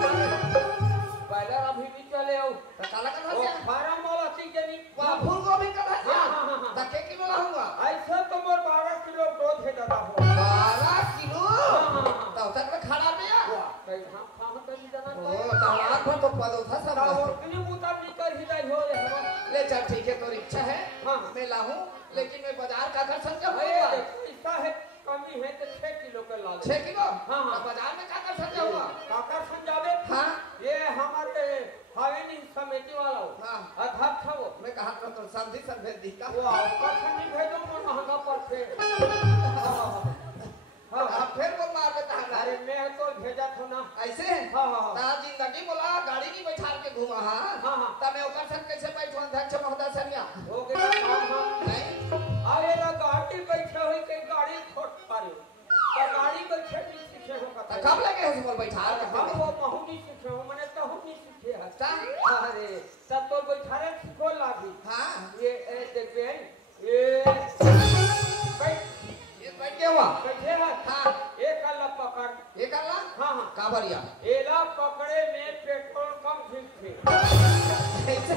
पहले अभी भी चले आओ तो काला का वो फसिया फार्म वाला सी जनी फूल गोभी का फसिया हाँ, हाँ, हाँ। तके किलो लाऊंगा ऐसे तो मोर 12 किलो दूध है दादा हो 12 किलो हाँ। तो तक में खड़ा गया कई खाम तो नहीं जाना ओ तलाक पर तो पद उठा सब और किनी मुताब निकर ही जाई हो रे हवा ले चल ठीक है तोरी इच्छा है हाँ। मैं लाऊं लेकिन मैं बाजार का कर सकता हूँ अरे पैसा है कमी है तो 6 किलो के ला ले 6 किलो हाँ, हाँ। तो बाजार में क्या कर सकता हूँ काका समझावे हाँ। ये हमारे हवेली समिति वाला हो हाँ। अध्यक्ष हो मैं कहा तो संधि सर भेज दी का वो कसनी भेजो मन महंगा पड़ते अब फिर वो मार देता है अरे मैं तो भेजा था ना ऐसे हाँ, हाँ, हाँ। ता जिंदगी बोला गाड़ी नहीं बैठा के घुमा हाँ हाँ, हाँ। तब मैं ओकर संग कैसे बैठो अध्यक्ष महोदय सरिया हो गया काम हाँ नहीं अरे ना गाड़ी बैठे हुई के गाड़ी छोट पारी तो गाड़ी बैठे नहीं सीखे हो तो कते कब लगे है बोल बैठा हम वो महू नहीं सीखे हो मैंने तो हम नहीं सीखे है अच्छा अरे तब तो बैठारे सीखो लागी हाँ ये देखिए ये बैठ गया हुआ बैठे है हाँ एक अल्लाह पकड़ ये कर ला हाँ हाँ काबरिया एला पकड़े में पेट्रोल कम ठीक थे कैसे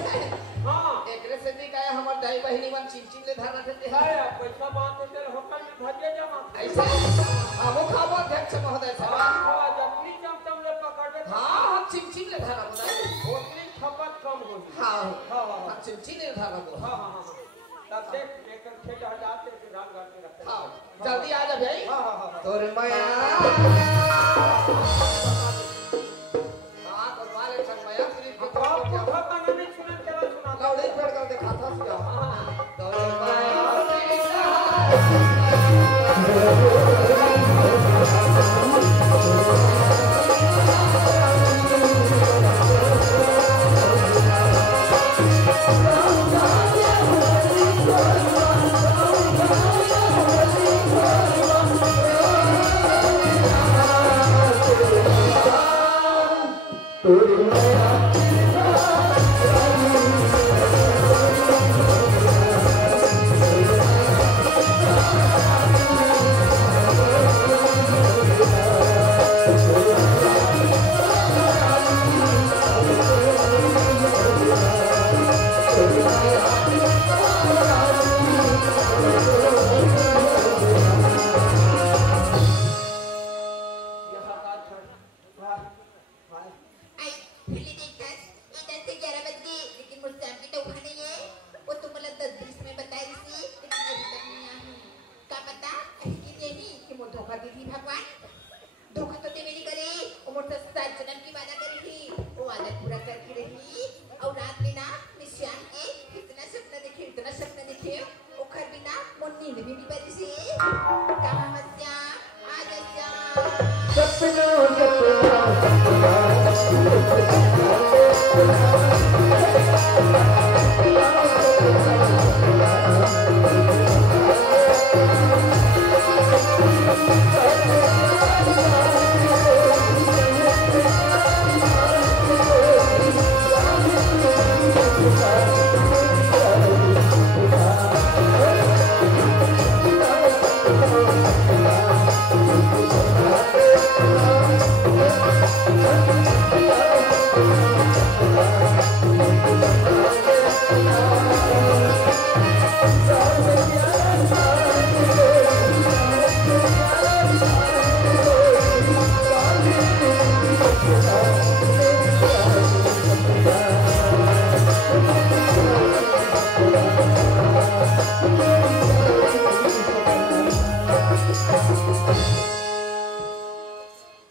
हाँ एकरे से दी का हमर दाई बहिनी मन चिमचिम ले धारा देते है हैं पैसा बांध के होटल में भजे जमा ऐसे हमो खाबो अध्यक्ष महोदय सरिया थोड़ा जटनी चमचम ले पकड़े हाँ हम चिमचिम ले धारा बताए ओतनी खपत कम होगी हाँ हाँ हाँ हम चिमचिम ले धारा को हाँ हाँ हाँ तब देख लेकर 6,000 के फिर घर में रखते हाँ जल्दी आ जा भाई हाँ हाँ हाँ तोरे माया हाँ तो वाले संग माया फिर आप को खबर नहीं सुना चला सुना लौड़े पेड़ कर देखा था सिया हाँ तोरे माया Thank you.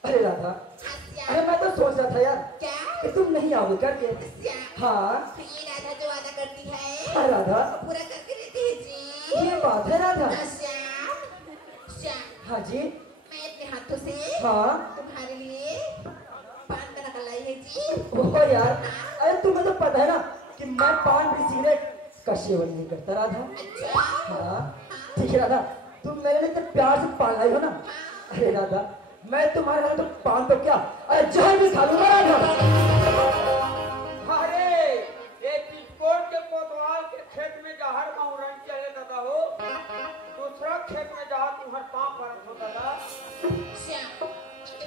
अरे राधा, अरे मैं तो सोच रहा था यार क्या कि तुम नहीं आओगे करके। हाँ ये राधा जो वादा करती है हाँ राधा, पूरा करके देती है जी। ये बात है राधा। श्याम श्याम हाँ जी। मैं अपने हाथों से हाँ तुम्हारे लिए पान बना लाई है जी। ओहो यार, अरे तुम्हें तो पता है ना कि मैं पान भी सिगरेट का सेवन नहीं करता राधा। अच्छा हाँ ठीक है राधा, तुम मेरे लिए इतने प्यार से पान लाई हो ना। अरे राधा, मैं तुम्हारे हाथ तो पान तो क्या, अरे जहर भी खा लूंगा राधा। अरे ये चिटकोट के कोतवाल के खेत में जहर माउरन चले दादा हो, दूसरा खेत में जहाँ तुम्हार पाँव परत हो दादा। श्याम तुम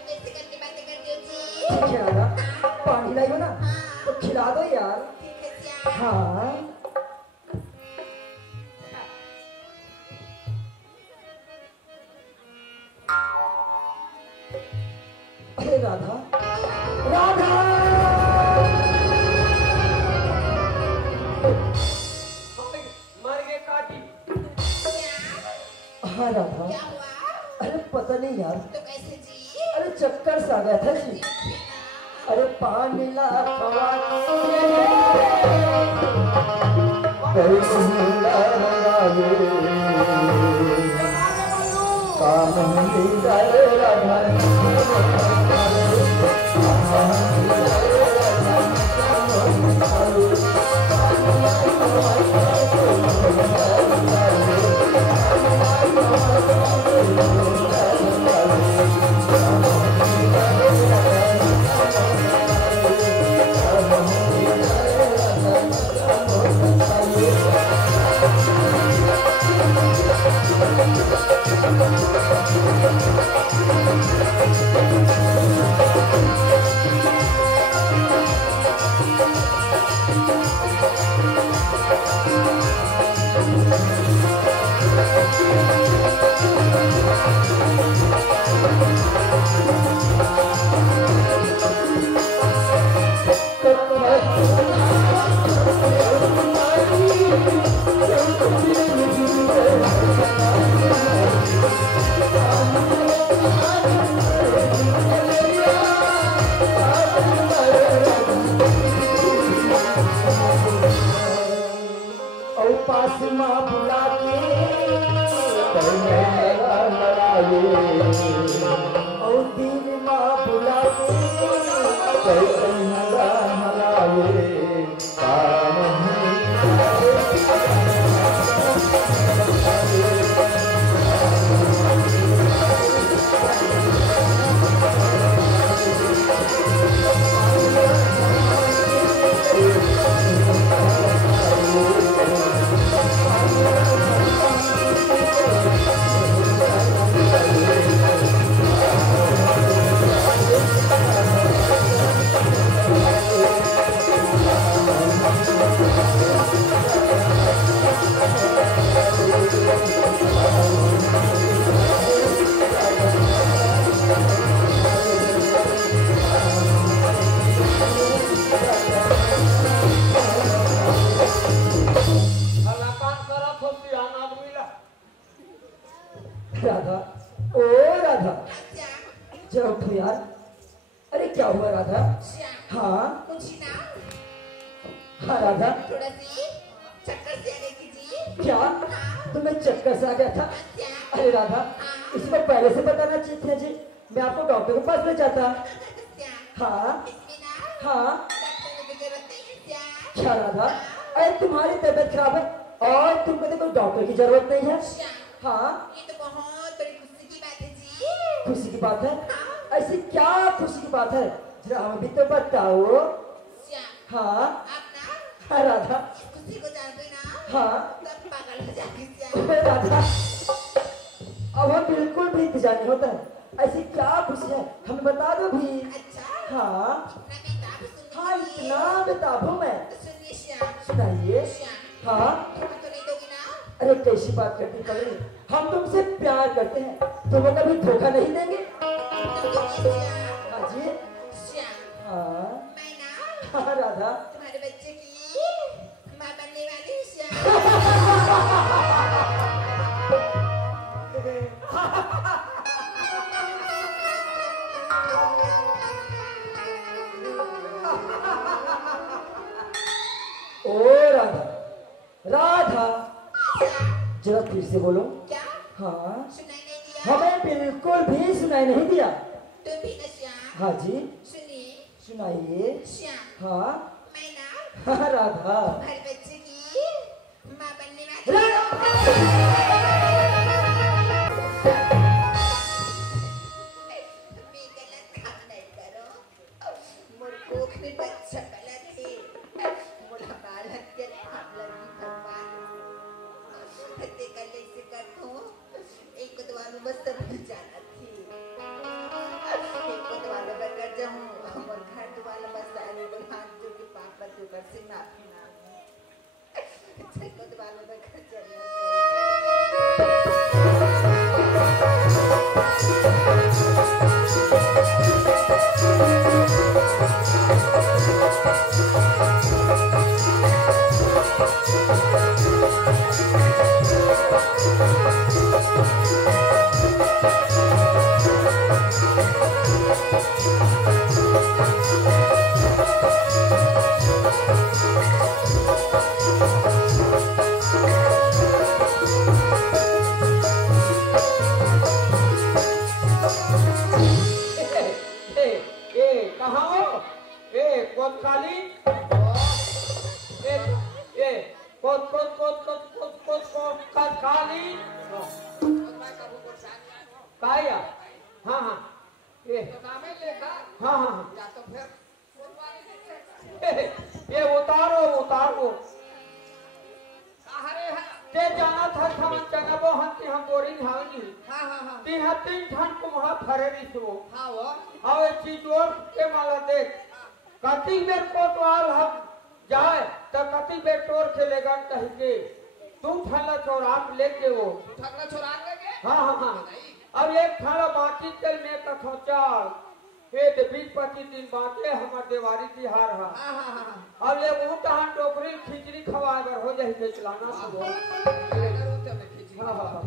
कैसे करके बातें करते हो जी। ठीक है राधा, पानी लाई हो ना तो खिला दो यार। ठीक है श्याम। हाँ अरे राधा, राधा मर गए काटी। श्याम हाँ राधा, क्या हुआ अरे पता नहीं यार, तो कैसे जी। अरे चक्कर सा आ गया था जी। अरे पानी ला खवा राधा, ओ राधा, जरा उठो यार। अरे क्या हुआ राधा? श्याम हाँ कुछ ना हाँ राधा, थोड़ा सी चक्कर से आ रही थी जी। क्या तुम्हें चक्कर से आ गया था? श्याम अरे राधा, इसको पहले से बताना चाहिए था जी, मैं आपको डॉक्टर के पास ले जाता। श्याम हाँ इसमें ना हाँ डॉक्टर की जरूरत नहीं क्या राधा, अरे तुम्हारी तबीयत खराब है और तुमको तो कोई डॉक्टर की जरूरत नहीं है। श्याम, हाँ, ये तो बहुत बड़ी खुशी की बात है जी। खुशी की बात है? ऐसी क्या खुशी की बात है, जरा हमें भी तो बताओ। श्याम, हाँ आप ना हाँ राधा, खुशी को जानते ना, हाँ तब पागल हो जाएंगे श्याम। अबे राधा, अब हम बिल्कुल भी इंतजार नहीं होता है। ऐसी क्या खुशी है, हमें बता दो भी। अच्छा, हाँ इतना बेताब सुनने हाँ, के लिए। इतना बेताब हूँ मैं। तो सुनिए श्याम, सुनाइए। श्याम, हाँ, तुम तो नहीं दोगी ना? अरे कैसी बात करती कमली, हम तुमसे प्यार करते हैं, तुम्हें कभी धोखा नहीं देंगे। तो दोगी श्याम। हाँ जी। श्याम, हाँ मैं ना हाँ राधा, तुम्हारे बच्चे की माँ बनने वाली हूँ श्याम। ओ राधा, राधा जरा फिर से बोलो। क्या? हाँ, सुनाई नहीं दिया? हमें बिल्कुल भी सुनाई नहीं दिया। तुम भी ना श्याम। हाँ जी, सुनिए सुनाइए। श्याम, हाँ मैं ना हाँ राधा, तुम्हारे बच्चे की माँ बनने वाली हूँ। मैं गलत काम नहीं करो। मोर कोख में बच्चा गलत है। मोर बालक के नाम लगी भगवान। हत्या करने से कर दो। एक को दवाने बस सब भूल जाना थी। एक को दवाने बगैर जाऊँ। मोर घर दवाने बस सारे लोग हाथ जोड़ के पाप पर जो कर से माफी मांगो। एक को दवाने बगैर चलना कहाँ हो? कोतकाली? कोतकाली? काया? हाँ हाँ, हाँ हाँ, ये उतारो। ते जाना था हम चंगबो हम बोरिंग हावनी। तीन ठन को वहाँ फरेरी सो। और एक चीज और के माला देख, कति बेर कोतवाल हम जाए तो कति बेर टोर खेलेगा कहीं के। तुम ठल्ला चौरान लेके वो। हाँ, अब एक थाला बाकी चल में कथो चाल। ये 20-25 दिन बाकी हमार देवारी तिहार है। अब ये ऊँटहान टोकरी खिचड़ी खवाए बर हो जाए के चलाना सुबह। हाँ।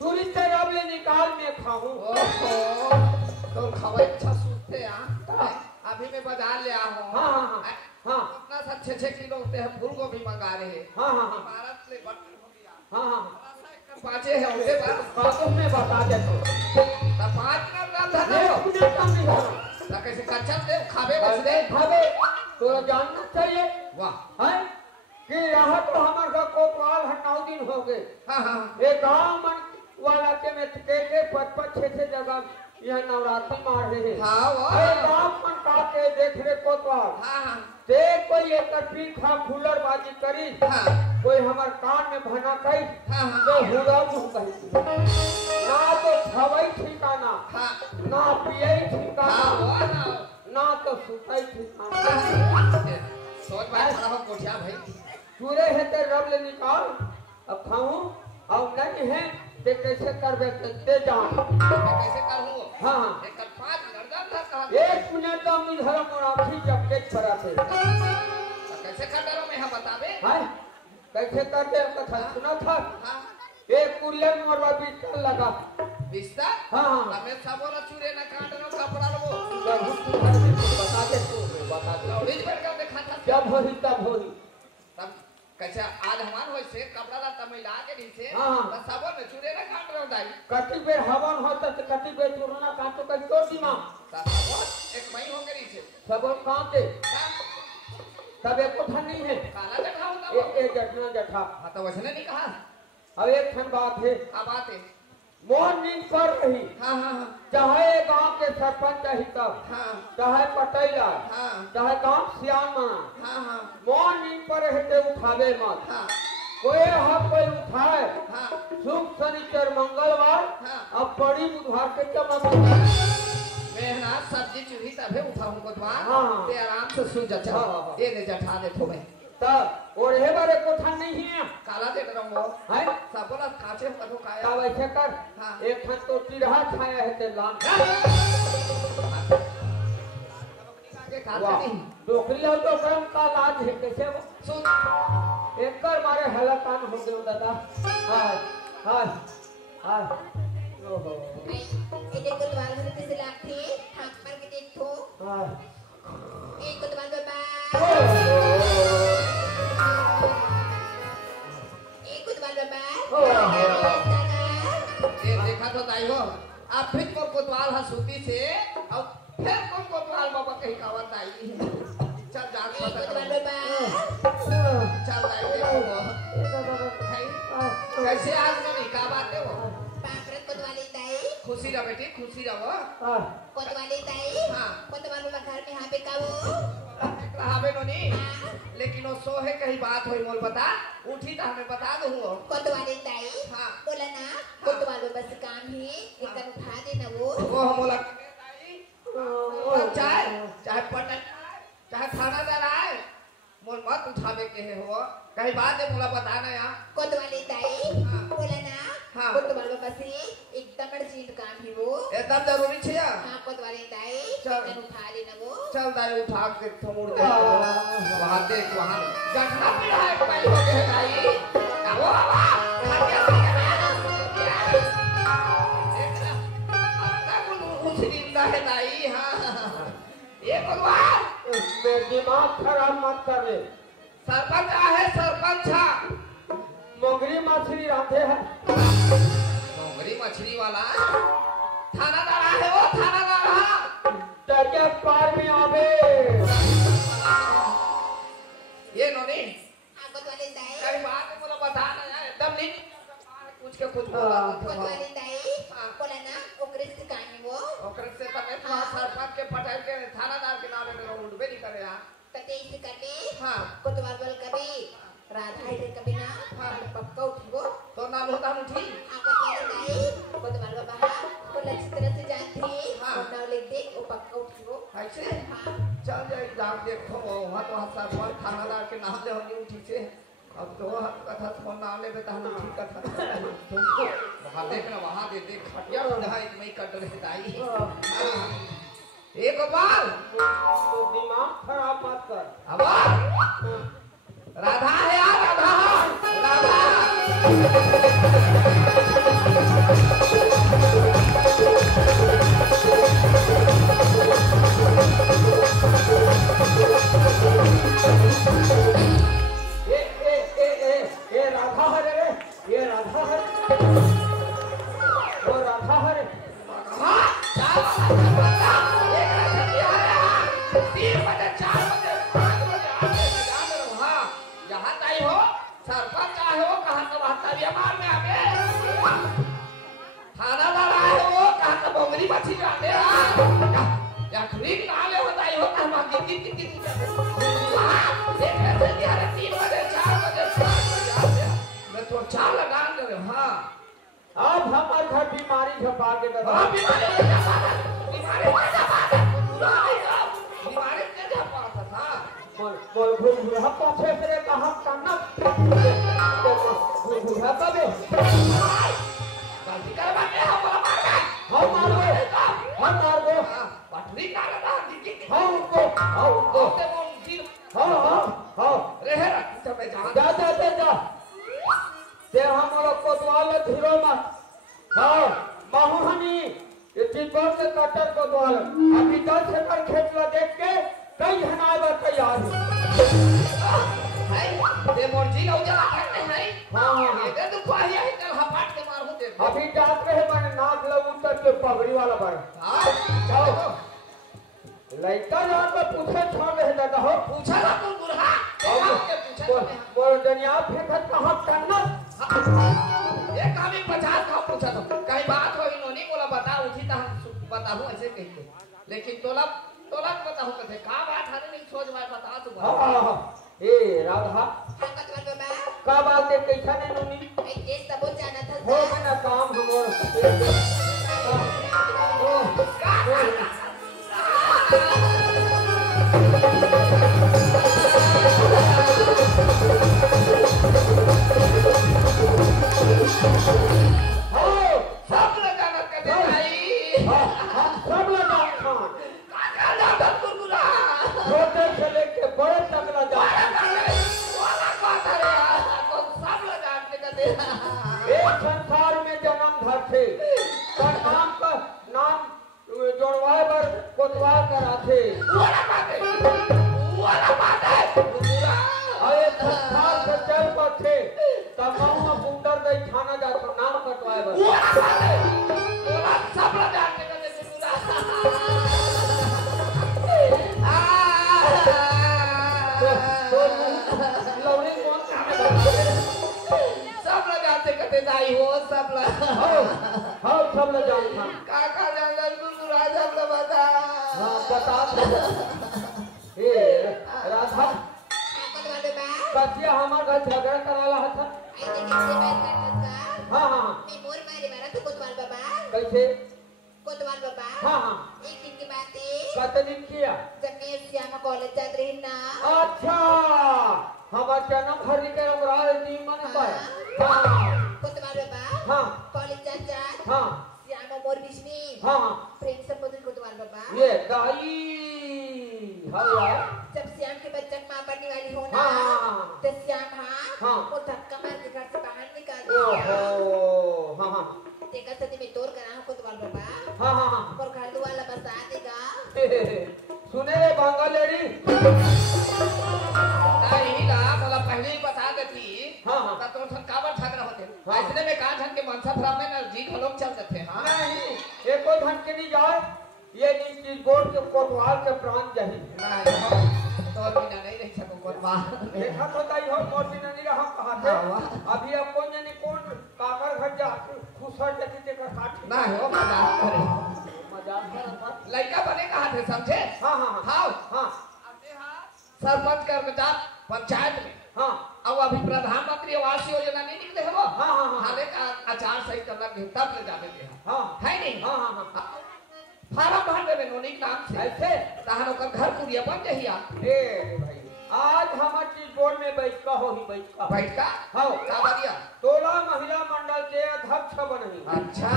टूरिस्ट अब ले निकाल में खाऊं। तो खवाई अच्छा सूखते हैं। अभी मैं बाजार ले आया हूँ। हाँ। अपना सब 6-6 किलो होते हैं फूल गोभी मंगा रहे हैं। हाँ। भारत से बटर हो गया। हाँ। पाँचे है उनके पास। बातों में बता दे तो। तब 5 मिनट नाम था ना। तो कैसे कच्चा दे खावे बस दे। खावे तो जानना चाहिए। वाह। है कि यहाँ तो हमारे का कोतवाल 9 दिन हो गए। हाँ। एक गाँव मन वाला के में के 5-6 जगह यह नवरात्रि मार रहे हैं। हाँ वो। गाँव मन का के देख रहे कोतवाल। हाँ। ते कोई एक पीखा फूलर बाजी करी। हाँ। कोई हमार कान में भना कही। हाँ। तो हुआ मुँह कही। ना तो छवई ठिकाना। हाँ। ना पियई ठिकाना। हाँ वो ना। ना तो सुतई ठिकाना। सोच बात खड़ा हो कोठिया भाई। चूरे है ते रब ले निकाल। अब खाऊं और नहीं है ते कैसे करबे ते जान। मैं कैसे करूँ? हाँ। एक 5 मिनट नाम था कहाँ? 1 मिनट का मुझे मुनाफी जब के छरा थे। तो कैसे कर रहा हूँ मैं? हाँ बतावे। हाय कैसे करते हम कथा सुना था। हाँ। एक कुल्ले मोरवा बिस्तर लगा। बिस्तर? हाँ। हमें सबोला चूरे न काट लो कपड़ा लो। बता दे तू बता दे। लौड़ी पर कर देखा था। जब होई तब होई। तब कैसे आज हमान होई से कपड़ा ला तमिला के नीचे। हाँ। बस सबो में चूरे न काट रहो दाई। कति बेर हवन होता तो कति बेर चूरना काटो कति तो दिमाग। सबो एक सब काम दे तब एक कोठा नहीं है काला जटा होता वो एक जठना जठा हाँ तो वैसे नहीं कहा अब एक ठन बात है क्या बात है मोर नींद पर रही हाँ हाँ चाहे गांव के सरपंच ही तब हाँ चाहे पटेला हाँ चाहे गांव श्यामा हाँ हाँ मोर नींद पर रहते उठावे मत हाँ कोई हम कोई उठाए हाँ शुभ शनिचर मंगलवार हाँ अब बड़ी बुधवार के चमक मैं ना सब्जी चूल्ही तभी उठाऊं कोतवाल हाँ, हाँ। ते आराम से सुन जा हाँ, हाँ, हाँ। ये ने जठा दे थो मैं तब और हे बारे कोठा नहीं है काला दे रहा हूं है सब बोला काचे कथो काया तब ऐसे कर हाँ। एक ठन तो टिरहा छाया है ते लान के खाते वाह नहीं डोकरी हो तो क्रम का लाज है कैसे वो सुन एक कर मारे हलाकान हो गए दादा हाय हाय हाय ओहो ये देखो द्वार में कैसे लाठी हाथ मार के देखो हाय एक द्वार बाबा एक द्वार बाबा ये देखा तो ताई हो आप फिर को कोतवाल हसूती से और फिर को कोतवाल बाबा कहीं कावत आई चल जान एक पता द्वार कर बाबा चल जाए देखो कैसे आज नहीं का बात है वो पापरत कोतवाली ताई खुशी रहो बेटी खुशी रहो कोतवाली ताई हाँ। कोतवाल बाबा घर में यहाँ पे काबू रहा बे नोनी लेकिन वो सो है कहीं बात हुई मोल बता उठी तो हमें बता दो वो कोतवाली ताई हाँ। बोला ना कोतवाल बाबा से काम ही एक उठा देना वो हम बोला चाहे चाहे पटक चाहे थाना दर आए मोल मत उठावे के है हो कहीं बात है बोला बताना यहाँ कोतवाली ताई हाँ। बोला ना हाँ। कोतवाल बाबा से एकदम अर्जेंट काम ही वो एकदम जरूरी छे यार हाँ कोतवाली ताई चल। एक उठा लेना वो चल दाई उठा के थमुड़ दे वहां देख वहां जठना पीड़ा है कमाई हो गए दाई आओ बाबा खाते है दाई हाँ ये भगवान मेरे दिमाग खराब मत कर रे सरपंच है सरपंच मोगरी मछली राधे है डोंगरी मछली वाला थानादार है वो थानादार तके पार में आवे ये नोनी हाँ कोतवाली ताई कई बात है बोला बता ना यार एकदम नहीं कुछ के कुछ बोला कोतवाली ताई हाँ। बोला ना ओकरे से काम ही वो ओकरे से तमे सरपंच के पटेल के थानादार के नाम में उठबे नहीं करे यार कते से कटे हाँ कोतवाल बल कभी राधा इधर कभी ना हाँ। पक्का उठिबो तो नाम होता हम उठी कोतवाली ताई कोतवाल बाबा को अच्छी तरह से जानती हाँ। और नाम लिख दे वो पक्का उठिबो ऐसे हाँ चल जाए जाग देखो वहाँ तो सरपंच थानादार के नाम ले होनी उठी से अब तो कथा तो नाम ले बेटा हम ठीक कथा तुमको वहाँ देखना वहाँ दे देख खटिया उड़ा एक मई कट रहे दाई एक बार तो दिमाग खराब मत कर अब राधा है यार राधा राधा ये राधा है रे ये राधा है वो राधा है रे हाँ चार एक राधा क्या है 3 बजे 4 बजे 5 बजे 8 बजे जाने रहो हाँ जहाँ ताई हो सरपंच आए हो कहाँ तो वास्ता भी मार में आगे थानादार आए हो कहाँ तो बोगरी मछली जाते या ठीक नाले होता ही होता हम कितनी एक राधा क्या है 3 बजे 4 बजे 5 बजे आते मैं तो 4 लगा दे रहा हाँ अब हमारे घर बीमारी झपा के दबा हाँ बीमारी के जा पाता था बोल बुढ़ा पाछे से कहाँ करना बुढ़ा कबे गलती कर बाटे हम हम मार दो पटरी का लगा दीदी हम उनको ओते वो जी हाँ रहे रख सब जान जा ते हम लोग कोतवाल धीरो मत हाँ महुहनी ये चिपक के कटर कोतवाल अभी 10 एकड़ खेत ला देख के कई हनावा तैयार है ते मोरजी लौ जला करते हैं हाँ ये तो कोई है कल हपाट के मार होते अभी जात रहे मैंने नाक लगू तक के पगड़ी वाला पर हां चलो लड़का जान पे पूछे छोड़ दे दादा हो पूछा ना तुम गुरहा के पूछा बोल दुनिया फेंकत कहां करना ये कामी 50 का पूछा तो कहीं बात हो इन्होंने बोला बता उठी था बताऊं ऐसे कहते लेकिन तोला बताऊं कैसे का बात है नहीं सोच मैं बता तू हां ए राधा कतवाल बाबा का बात है कैसा ने नोनी मैं केस सब जाना था हो ना काम सब लगाना कर भाई सब लगा खान का जाता गुरगुरा छोटे से लेके बड़े तक लगा वाला बात है तो सब लगा के दे एक संसार में जन्म धरते पर नाम जोड़वाए पर कोतवाल कराते वाला बात है गुरगुरा अरे संसार से चल पड़ते तमाम गुंडर दे थाना जातो नाम कटवाए पर वाला बात है वाला सब लगा के दे गुरगुरा लौड़ी कौन सब लगाते कते दाई हो सब हो सब ल जान था काका जंगल गुरगुरा सब ल बता हां बता ए राधा कतवाल बाबा कतिया हमार घर झगड़ा कराला था आई देखिए बात करता था हां हां मैं मोर मारे मारा तो कोतवाल बाबा कैसे कोतवाल बाबा हां हां एक दिन की बात है कत दिन किया जब मैं श्यामा कॉलेज जात रही ना अच्छा हमार जन्म भर के रमराल दी मन पर हां कोतवाल बाबा हां कॉलेज जात हां श्यामा मोर बीच में हां हां फ्रेंड सब बोल कोतवाल बाबा ये दाई हल्ला जब श्याम के बच्चा मां बनने वाली हो ना हाँ। तो श्याम हाँ। हाँ वो धक्का मार के घर से बाहर निकाल दिया ओहो हां हां देखा सदी में तोड़ करा हूं कोतवाल बाबा हां हां हां और घर वाला बसा देगा सुने रे बांगा लेडी नहीं ना बोला पहले ही बता देती हाँ, हाँ। तो तुम थकावट झगड़ा होते हाँ। ऐसे में कहा झन के मनसा भरा में ना जी लोग चलते थे हां नहीं एको धन के नहीं जाए ये नीम की बोर्ड के कोतवाल के प्राण जही तो बिना नहीं रह सको कोतवा देखा तो दाई हो मोर बिना नहीं रहा कहां थे अभी अब कौन जाने कौन काकर घर जा खुसर जती ते का काठी ना हो मजाक करे मजाक कर था लड़का बने कहा थे समझे हां हां हां हां सरपंच कर जा पंचायत में हां अब अभी प्रधानमंत्री आवास योजना नहीं निकले है वो हाँ, हाँ, हाँ। हाले का आचार संहिता लग तब ले जाने के हां है नहीं हां हां हां फार्म भर देवे नोनी नाम से ऐसे तहन ओकर घर पुरिया बन जहिया ए भाई आज हमार चीज बोर्ड में बैठका हो ही बैठका बैठका हां का बनिया तोला महिला मंडल के अध्यक्ष बनही अच्छा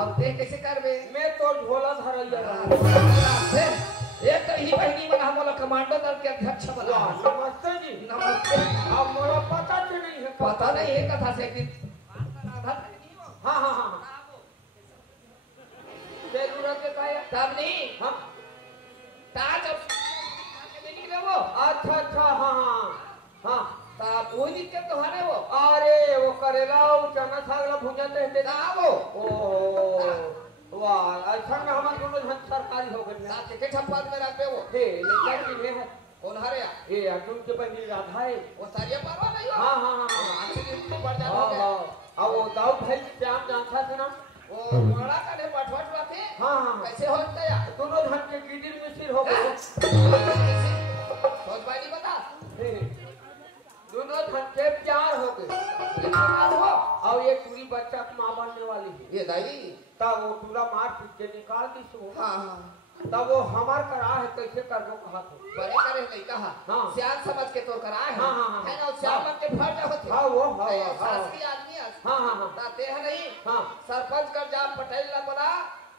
अब देख कैसे करबे मैं तो झोला धरैया एक तो ही बहनी बना हम लोग कमांडो दल के अध्यक्ष बना नमस्ते जी नमस्ते अब मोरा पता तो नहीं है पता नहीं है कथा से एक दिन हां हां हां जरूरत के काया तब नहीं हां ताज अब के निकले वो अच्छा अच्छा हां हां हां तब वो दिक्कत तो है वो अरे वो करेला वो चना सागला भुजा ते ना वो ओ वाह अच्छा में हमार दोनों जन सरकारी हो गए ना के छप्पन में रखबे वो हे लेकिन की है कौन हरे ए अर्जुन के बहनी राधा है वो सारिया परवा नहीं हो हां हां हां आंसू की बढ़ हां जाता हां अब वो दाऊद भाई श्याम जानता था ना वो मोड़ा का ने पटवट रहते हां हां कैसे होता या दोनों धन के गिदिर में सिर हो गए सोच भाई नहीं बता दोनों धन के प्यार हो गए और ये पूरी बच्चा की मां बनने वाली है ये दाई तब वो पूरा मार पीट के निकाल दी सो हां हां तब वो हमार करा है कैसे कर दो कहा तो बड़े करे नहीं कहा हाँ। सियान समझ के तो करा है हाँ, हाँ, हाँ। है ना सियान बन के फट होते हाँ वो हाँ नहीं, हाँ शासकीय आदमी है हाँ हाँ हाँ ताते है नहीं हाँ सरपंच कर जा पटेल ला बना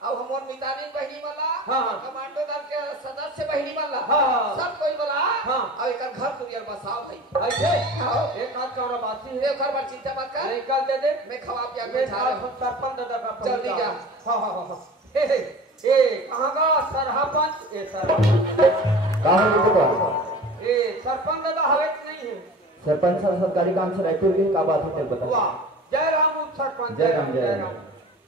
अब हमर मितानी बहिनी वाला हाँ, हाँ। कमांडो दल के सदस्य बहिनी वाला हाँ, हाँ। सब कोई वाला हाँ। अब एक घर कुरियर बसाओ भाई ऐसे हाँ। एक हाथ का बासी ये है घर पर चिंता मत कर निकाल दे दे मैं खवा पिया मैं के खा साथ सरपंच दादा का जल्दी जा। हाँ हाँ हाँ हे ए कहाँ का सरपंच ए सरपंच कहाँ है तो ए सरपंच दादा हवे कि नहीं है सरपंच सर सरकारी काम से रायपुर के का बात है तेरे बता वाह जय राम उप सरपंच जय राम जय राम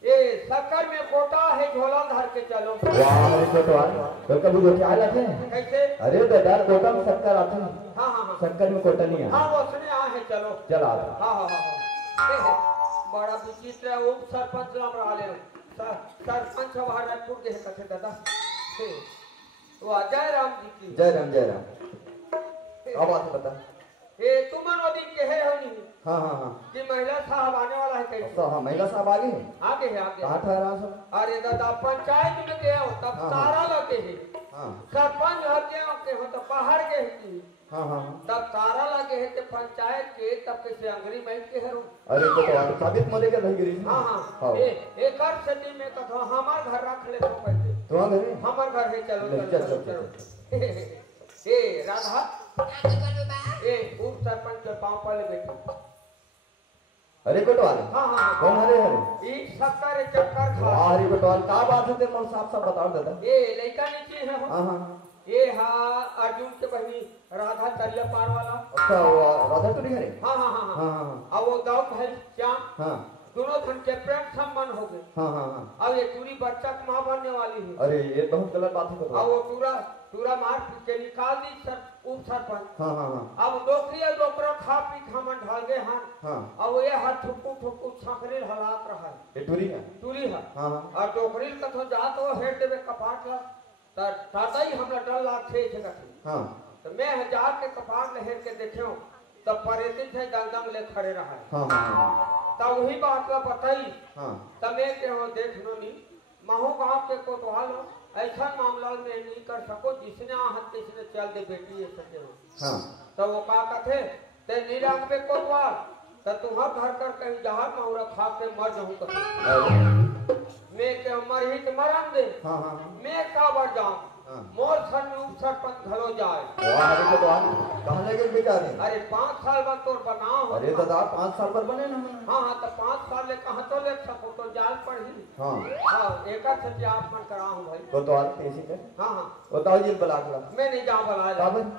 ये शक्कर में कोटा है, झोला धर के चलो। वाह हरे कोतवाल, तो कभी गोटे आए लाते हैं? कैसे? अरे दादा कोटा में शक्कर आता है। हाँ हाँ हाँ शक्कर में कोटा नहीं हाँ, आता। वो सुने आ है, चलो चल आ। हाँ हाँ हाँ हाँ। बड़ा विचित्र है। उप सरपंच राम रहा ले सरपंच हमारे रायपुर के है कथे दादा। वाह, जय राम जी की। जय राम जय राम। अब बात बता। ये तुमन वो दिन के है हो नहीं हाँ हाँ हाँ। कि महिला साहब आने वाला है कैसे? तो हाँ महिला साहब आगे हैं। आगे है आगे। कहाँ ठहरा सब? अरे दादा पंचायत में गए हो तब हाँ, सारा लगे है। हाँ सरपंच हत्या के हो तो बाहर गए हैं हाँ हाँ। तब तारा लगे है कि पंचायत के तब कैसे अंग्रेजी बैठ के हरू। अरे कोतवाल साबित मरे के नहीं गिरी। हाँ हाँ एक हर सदी में कथो हमार घर रख ले तो कैसे? तुम्हारा घर है? हमार घर है, चलो ले, चलो चल, चलो चल, चलो। ए राधा आगे बोलो बा। ए उप सरपंच के पांव पर बैठो। अरे कोतवाल हाँ हाँ कौन हरे हरे? ई शक्कर चक्कर खा। वाह हरे कोतवाल का बात है तेरे साफ साफ बताओ दादा। ए लड़का नीचे है हाँ हाँ। ये हाँ अर्जुन के बहनी राधा तरिया पार वाला। अच्छा वो राधा टूरी हरे? हाँ हाँ हाँ हाँ हाँ अब वो दाऊ भाई श्याम हाँ दोनों धन के प्रेम संबंध हो गए। हाँ हाँ हाँ। अब ये पूरी बच्चा की माँ बनने वाली है। अरे ये बहुत गलत बात है अब कोतवाल। वो पूरा पूरा मार पीट के निकाल दी सर उप सरपंच। हाँ हाँ हाँ अब डोकरी और डोकरा खा पी हमन ढल गए हैं। हाँ। अब वो ये हाथ ठुक्कू ठुक्कू छाकरी हलात रहा है। ये टूरी है? टूरी है हाँ हाँ। और डोकरी कथो जात वो हेड देवे कपाट ला ताता ही हमरा डर लाथे थे कथी। हाँ तो मैं हजार के कपाट लहेर के देखियो तब परेती थे दंग ले खड़े रहा है। हाँ हाँ तब वही बात का बताई। हाँ तब मैं के हो देख लो नी महू गांव के कोतवाल ऐसा मामला में नहीं कर सको जिसने आहत तिसने चल दे बेटी ये सके हो। हाँ तो वो का कथे ते निरंग पे कोतवाल तो तुम्हार घर कर कहीं जहां माहुरा खा के मर जाऊं कथे। मैं के मर ही तो मरन दे। हाँ हाँ। मैं का बढ़ जाऊं हाँ। मोर सन में उप सरपंच घलो जाए। वाह हरे कोतवाल कहाँ लगे बेचारे? अरे 5 साल बाद तोर बनाओ। अरे दादा 5 साल पर बने ना। हाँ हाँ तो 5 साल ले कहाँ तो ले सको तो जाल पड़ी। हाँ हाँ एक सत्य आप मन कराऊं भाई। कोतवाल कैसे कर? हाँ हाँ बताओ जी बला के ला। मैं नहीं जाऊँ बुला काबर?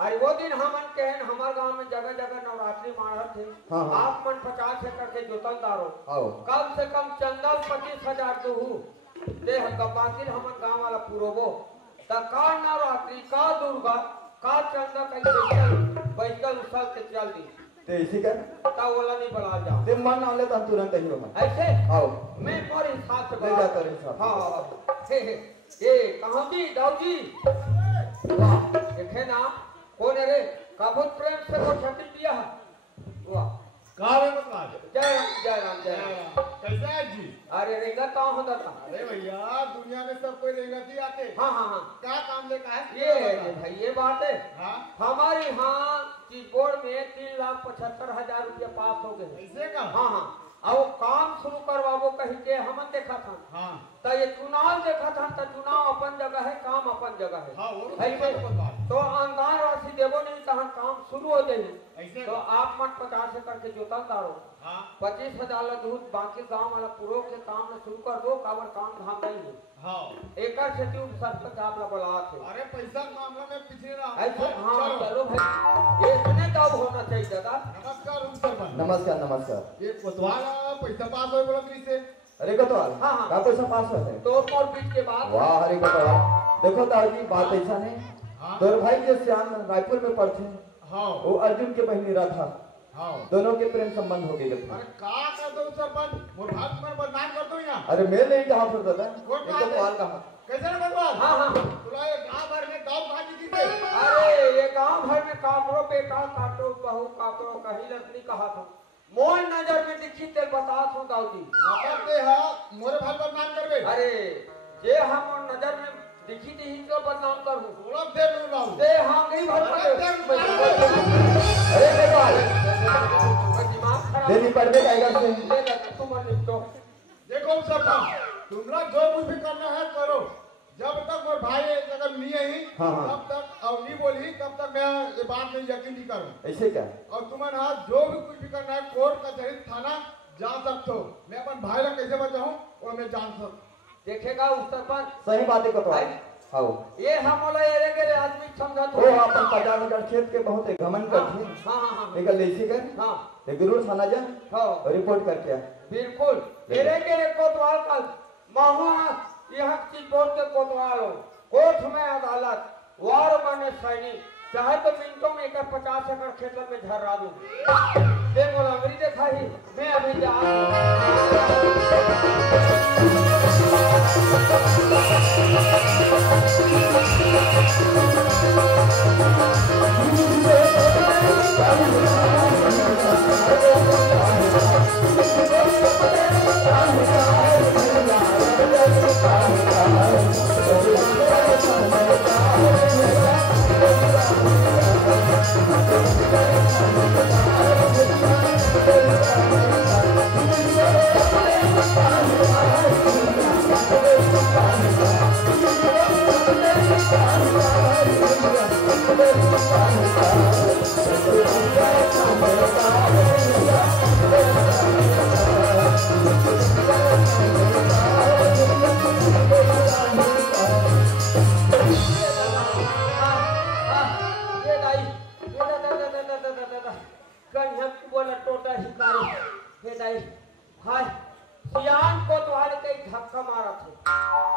अरे वो दिन हमन कहन हमारे गांव में जगह जगह नवरात्रि मारत थे। हाँ, हाँ। आप मन 50 एकड़ के जोतलदारो आओ। कम से कम चंदल 25,000 दूहू दे बाकी हमन गांव वाला पुरोबो त का नवरात्रि का दुर्गा का चंदा कैसे बैठल उछल के चल दी ते इसी कर? ता बोला नहीं बड़ा जाओ ते मन ना ले तो हम तुरंत ही होगा। ऐसे आओ मैं मोर हिसाब से ले बड़ा- जाता रहे साहब। हाँ हे कहाँ जी दाऊ जी वाह देखे ना कौन है रे काबुत प्रेम से वो छठी दिया है वाह कहाँ है मतलब? जय राम जय राम जय राम। कैसे है जी? अरे रेंगा कहाँ होता था? अरे भैया दुनिया में सब कोई रेंगती आते। हाँ हाँ हाँ क्या काम लेकर है? ये भाई ये बात है हाँ हमारे यहाँ की बोर्ड में 3,75,000 रुपया पास हो गए। ऐसे का? हाँ हाँ अब वो काम शुरू करवाबो कहीं के हमन देखा था हाँ तो ये चुनाव देखा था तो चुनाव अपन जगह है काम अपन जगह है। हाँ, वो तो ऐसे सही बात है। तो अनुदान राशि देवो नहीं तहाँ काम शुरू हो जाए ऐसे तो आप मत 50 एकड़ के जोतल दारो हाँ 25,000 ला दूध बाकी गांव वाला पूरो के काम न शुरू कर दो काबर काम धाम नहीं है। हाँ। एकर से ट्यूब सरपंच आप ला बुला थे अरे पैसा के मामला में पीछे रहा। ऐसे हाँ चलो भाई ये सुने तब होना चाहिए दादा। नमस्कार उप सरपंच। नमस्कार नमस्कार। ये कोतवाल पैसा पास हो बोला से। अरे कोतवाल हाँ, हाँ। का पैसा पास होते? तो और बीच के बाद वाह हरे कोतवाल देखो ताऊ जी बात ऐसा नहीं। हाँ तोर भाई जो श्याम रायपुर में पढ़ते हाँ वो अर्जुन के बहनी राधा हाँ। दोनों के प्रेम संबंध हो गए थे। अरे का कर दो सरपंच? मोर हाथ में बदनाम कर दो यहाँ। अरे मैं नहीं कहा फिर दादा कौन ये कहा थे? कोतवाल कहा। कैसे रे बदवाल? हाँ हाँ तुला ये गांव भर में गांव कहाँ जीती थे? अरे ये गांव भर में काकरो बेटा काटो बहू काकरो कहीं लसनी कहा था मोर नजर में दिखी तेल बता हूँ दाऊ जी। मतलब ते हा मोरे भाई बदनाम करबे। अरे जे हम और नजर में दिखी थी ही तो बदनाम कर हूँ थोड़ा देर में लाऊं। दे हाँ नहीं भर अरे पाए। अरे कोतवाल दिमाग खराब तेरी पढ़ने का इधर से ले ले तुम निपटो। देखो सरपंच तुमरा जो कुछ भी करना है करो। जब तक मोर भाई अगर नहीं आई हाँ, हाँ। तब तक और नहीं बोली तब तक मैं ये बात में यकीन नहीं करूँ। ऐसे क्या? और तुम्हारे हाथ जो भी कुछ भी करना है कोर्ट कचहरी थाना जा सकते हो। मैं अपन भाई ला कैसे बचाऊं और मैं जान सकता। देखेगा उस सरपंच सही बात है कोतवाल। आओ ये हम वाला एरे गेरे आदमी समझा ओ अपन 50 एकड़ खेत के बहुत है घमंड करते हैं। हाँ हाँ हाँ एक लेसी कर हाँ एक जरूर थाना जा हाँ और रिपोर्ट करके आ। बिल्कुल तेरे के कोतवाल का माहुआ यह चीज बोल के कोतवाल हो कोर्ट में अदालत वार माने सैनिक चाहे तो मिनटों में एक 50 एकड़ खेतों में झर्रा दूं दे मोलावरी देखा ही मैं अभी जा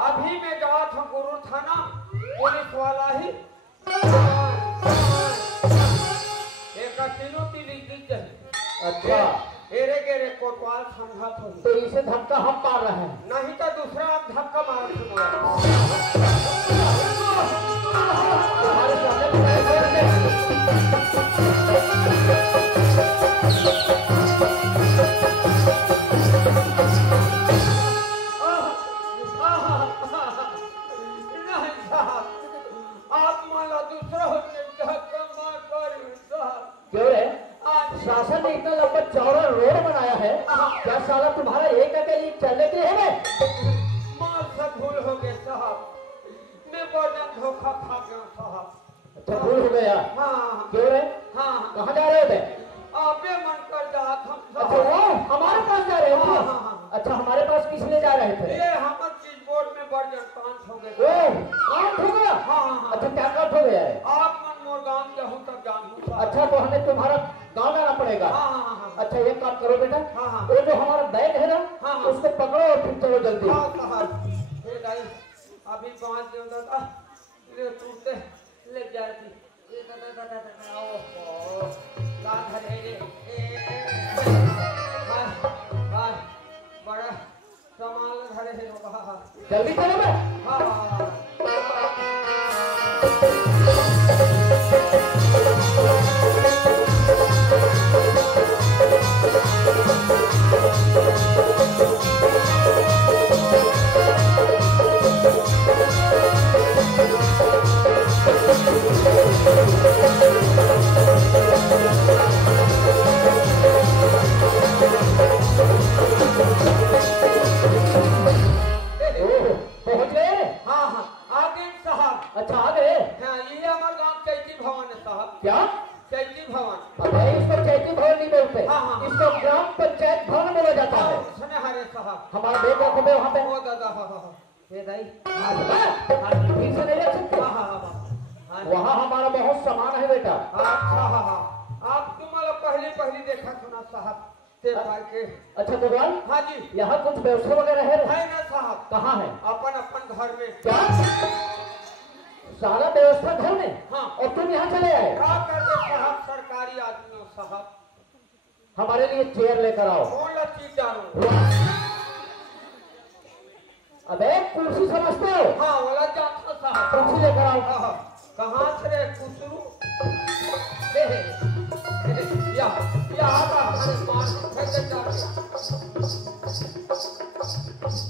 अभी मैं गया था गुरु थाना पुलिस वाला ही एक तीनों तीन दी अच्छा एरे गेरे कोतवाल समझा तो इसे धक्का हम मार रहे हैं। नहीं तो दूसरा आप धक्का मार हमारे सामने आप माला दूसरा धक्का मार क्यों रे? शासन ने इतना लंबा चौड़ा रोड बनाया है, क्या साला तुम्हारा एक अकेले चलने के लिए है? मार से भूल हो गए साहब, मैं बड़ा धोखा खा गया साहब। अच्छा भूल हो गया? हाँ क्यों रे? हाँ कहाँ जा रहे थे? आपे मन कर जा था। अच्छा वो हमारे पास जा रहे थे? हाँ, हाँ, हाँ। अच्छा हमारे पास किस लिए जा रहे थे? ये हमारे चीज बोर्ड में बर्जन कांट हो गए। ओ कांट हो गया? हाँ हाँ हाँ। अच्छा क्या कांट हो गया है? आप मन मोर गांव जाऊँ तब जानूँ। अच्छा तो हमें तुम्हारा गाँव जाना पड़ेगा। हाँ हाँ हाँ। अच्छा एक काम करो बेटा, हाँ, हाँ। वो जो हमारा बैग है ना, हाँ, हाँ। उसको पकड़ो और फिर चलो जल्दी। हाँ साहब, ये गाड़ी अभी 5 दिन तक ले टूटते ले जाती। ये ओहो ला धरे रे हाय बड़ा सामान धरे है बाबा। जल्दी चलो बे। हाँ हाँ पहुंच गए? हाँ हाँ आ गए साहब। अच्छा आ गए? हाँ ये हमारे गांव चैती भवन है साहब। क्या? चैती भवन। अरे इसको चैती भवन नहीं बोलते, हाँ, हाँ। इसको ग्राम पंचायत भवन बोला जाता है। सुने हरे साहब। हमारा बेग रखो बे वहाँ पे। ओ दादा हाँ हाँ हाँ। ये दाई। ठीक से नहीं रख सकते? हाँ हाँ हाँ। वहाँ हमारा बहुत सामान है बेटा। अच्छा हाँ हाँ। आप तुम्हारा पहली देखा सुना साहब ते भाई के। अच्छा भगवान, हाँ जी यहाँ कुछ व्यवस्था वगैरह है? है ना साहब। कहाँ है? अपन घर में। क्या सारा व्यवस्था घर में? हाँ। और तुम यहाँ चले आए? क्या करते साहब, सरकारी आदमी हो साहब। हमारे लिए चेयर लेकर आओ। कौन ला चीज डालो? अबे कुर्सी समझते हो? हाँ वाला जाता साहब। कुर्सी लेकर आओ। हाँ हाँ। कहाँ से रे कुसरू? या आता हमारे पास फेंक जाते।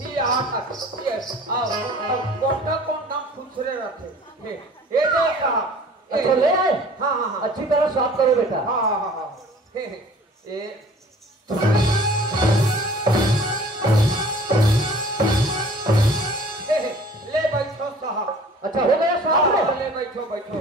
ये आता ये अब कौन खुसरे रहते। ये दो साहब। अच्छा ले आए? हाँ हाँ हाँ। अच्छी तरह साफ करो बेटा। हाँ हाँ हाँ हाँ। ये ले बैठो साहब। अच्छा हो गया साफ? हाँ, ले बैठो बैठो।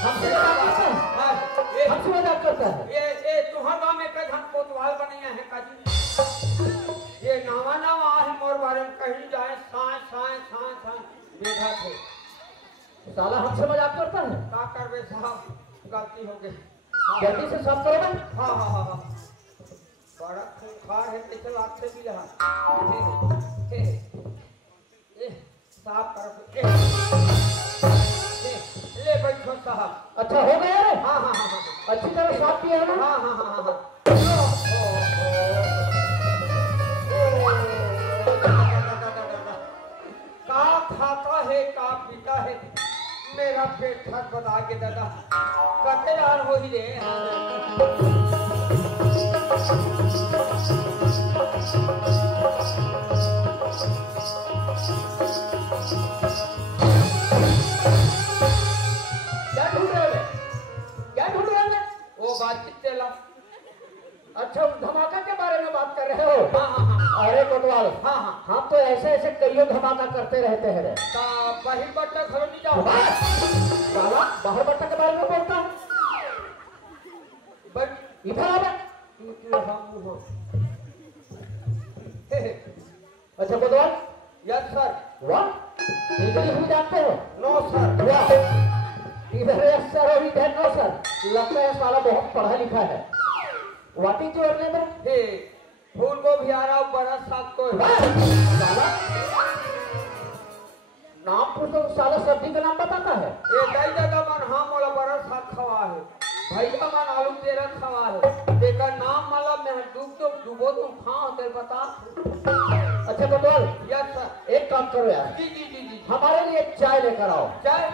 हमसे मजाक करता है? हाँ, ये हमसे मजाक करता है? ये तुम्हारा में का धन कोतवाल बनैया है काजी। ये नावा है मोर बारे में कहीं जाए साए बेधा थे। साला हमसे मजाक करता है। का करबे साहब, गलती हो गई। जल्दी से साफ करो ना। हाँ हाँ हाँ हाँ, बड़ा खूंखार है, कैसे लाख से भी रहा। साफ करो। ले बैठो साहब। अच्छा हो गया रे? हाँ हाँ हाँ हाँ, अच्छी तरह साफ किया है ना? हाँ हाँ हाँ हाँ। का खाता है, का पीता है, मेरा पेट थक बता के दादा कते यार हो ही रे। क्या ढूंढ रहे हो? क्या ढूंढ रहे हो? वो बातचीत चला। अच्छा उस धमाका के बारे में बात कर रहे हो? हाँ हाँ हाँ अरे कोतवाल, हाँ हाँ, हम तो ऐसे ऐसे कईयों धमाका करते रहते हैं रे। बाहिर बट्टा घर नहीं जाओ। साला बाहर बट्टा के बारे में बोलता है। बट इधर आ बे। अच्छा कोतवाल, यस सर। वाह, इंग्लिश भी जानते हो? No sir. वाह, इधर यस सर और इधर नो सर। लगता है साला बहुत पढ़ा लिखा है। What is your name? हे फूल को भी आ रहा, बड़ा साग को। साला नाम पूछो, साला सब्जी का नाम बताता है। ये दाई दादा मन हाँ मोला बड़ा साग खवा है, भैया मन आलू तेरा खवा है, देखा नाम माला मैं डूब तो डूबो तुम खाओ तेरे बता। अच्छा कोतवाल, यस सर। एक काम करो यार, जी जी जी जी। हमारे लिए चाय लेकर आओ। चाय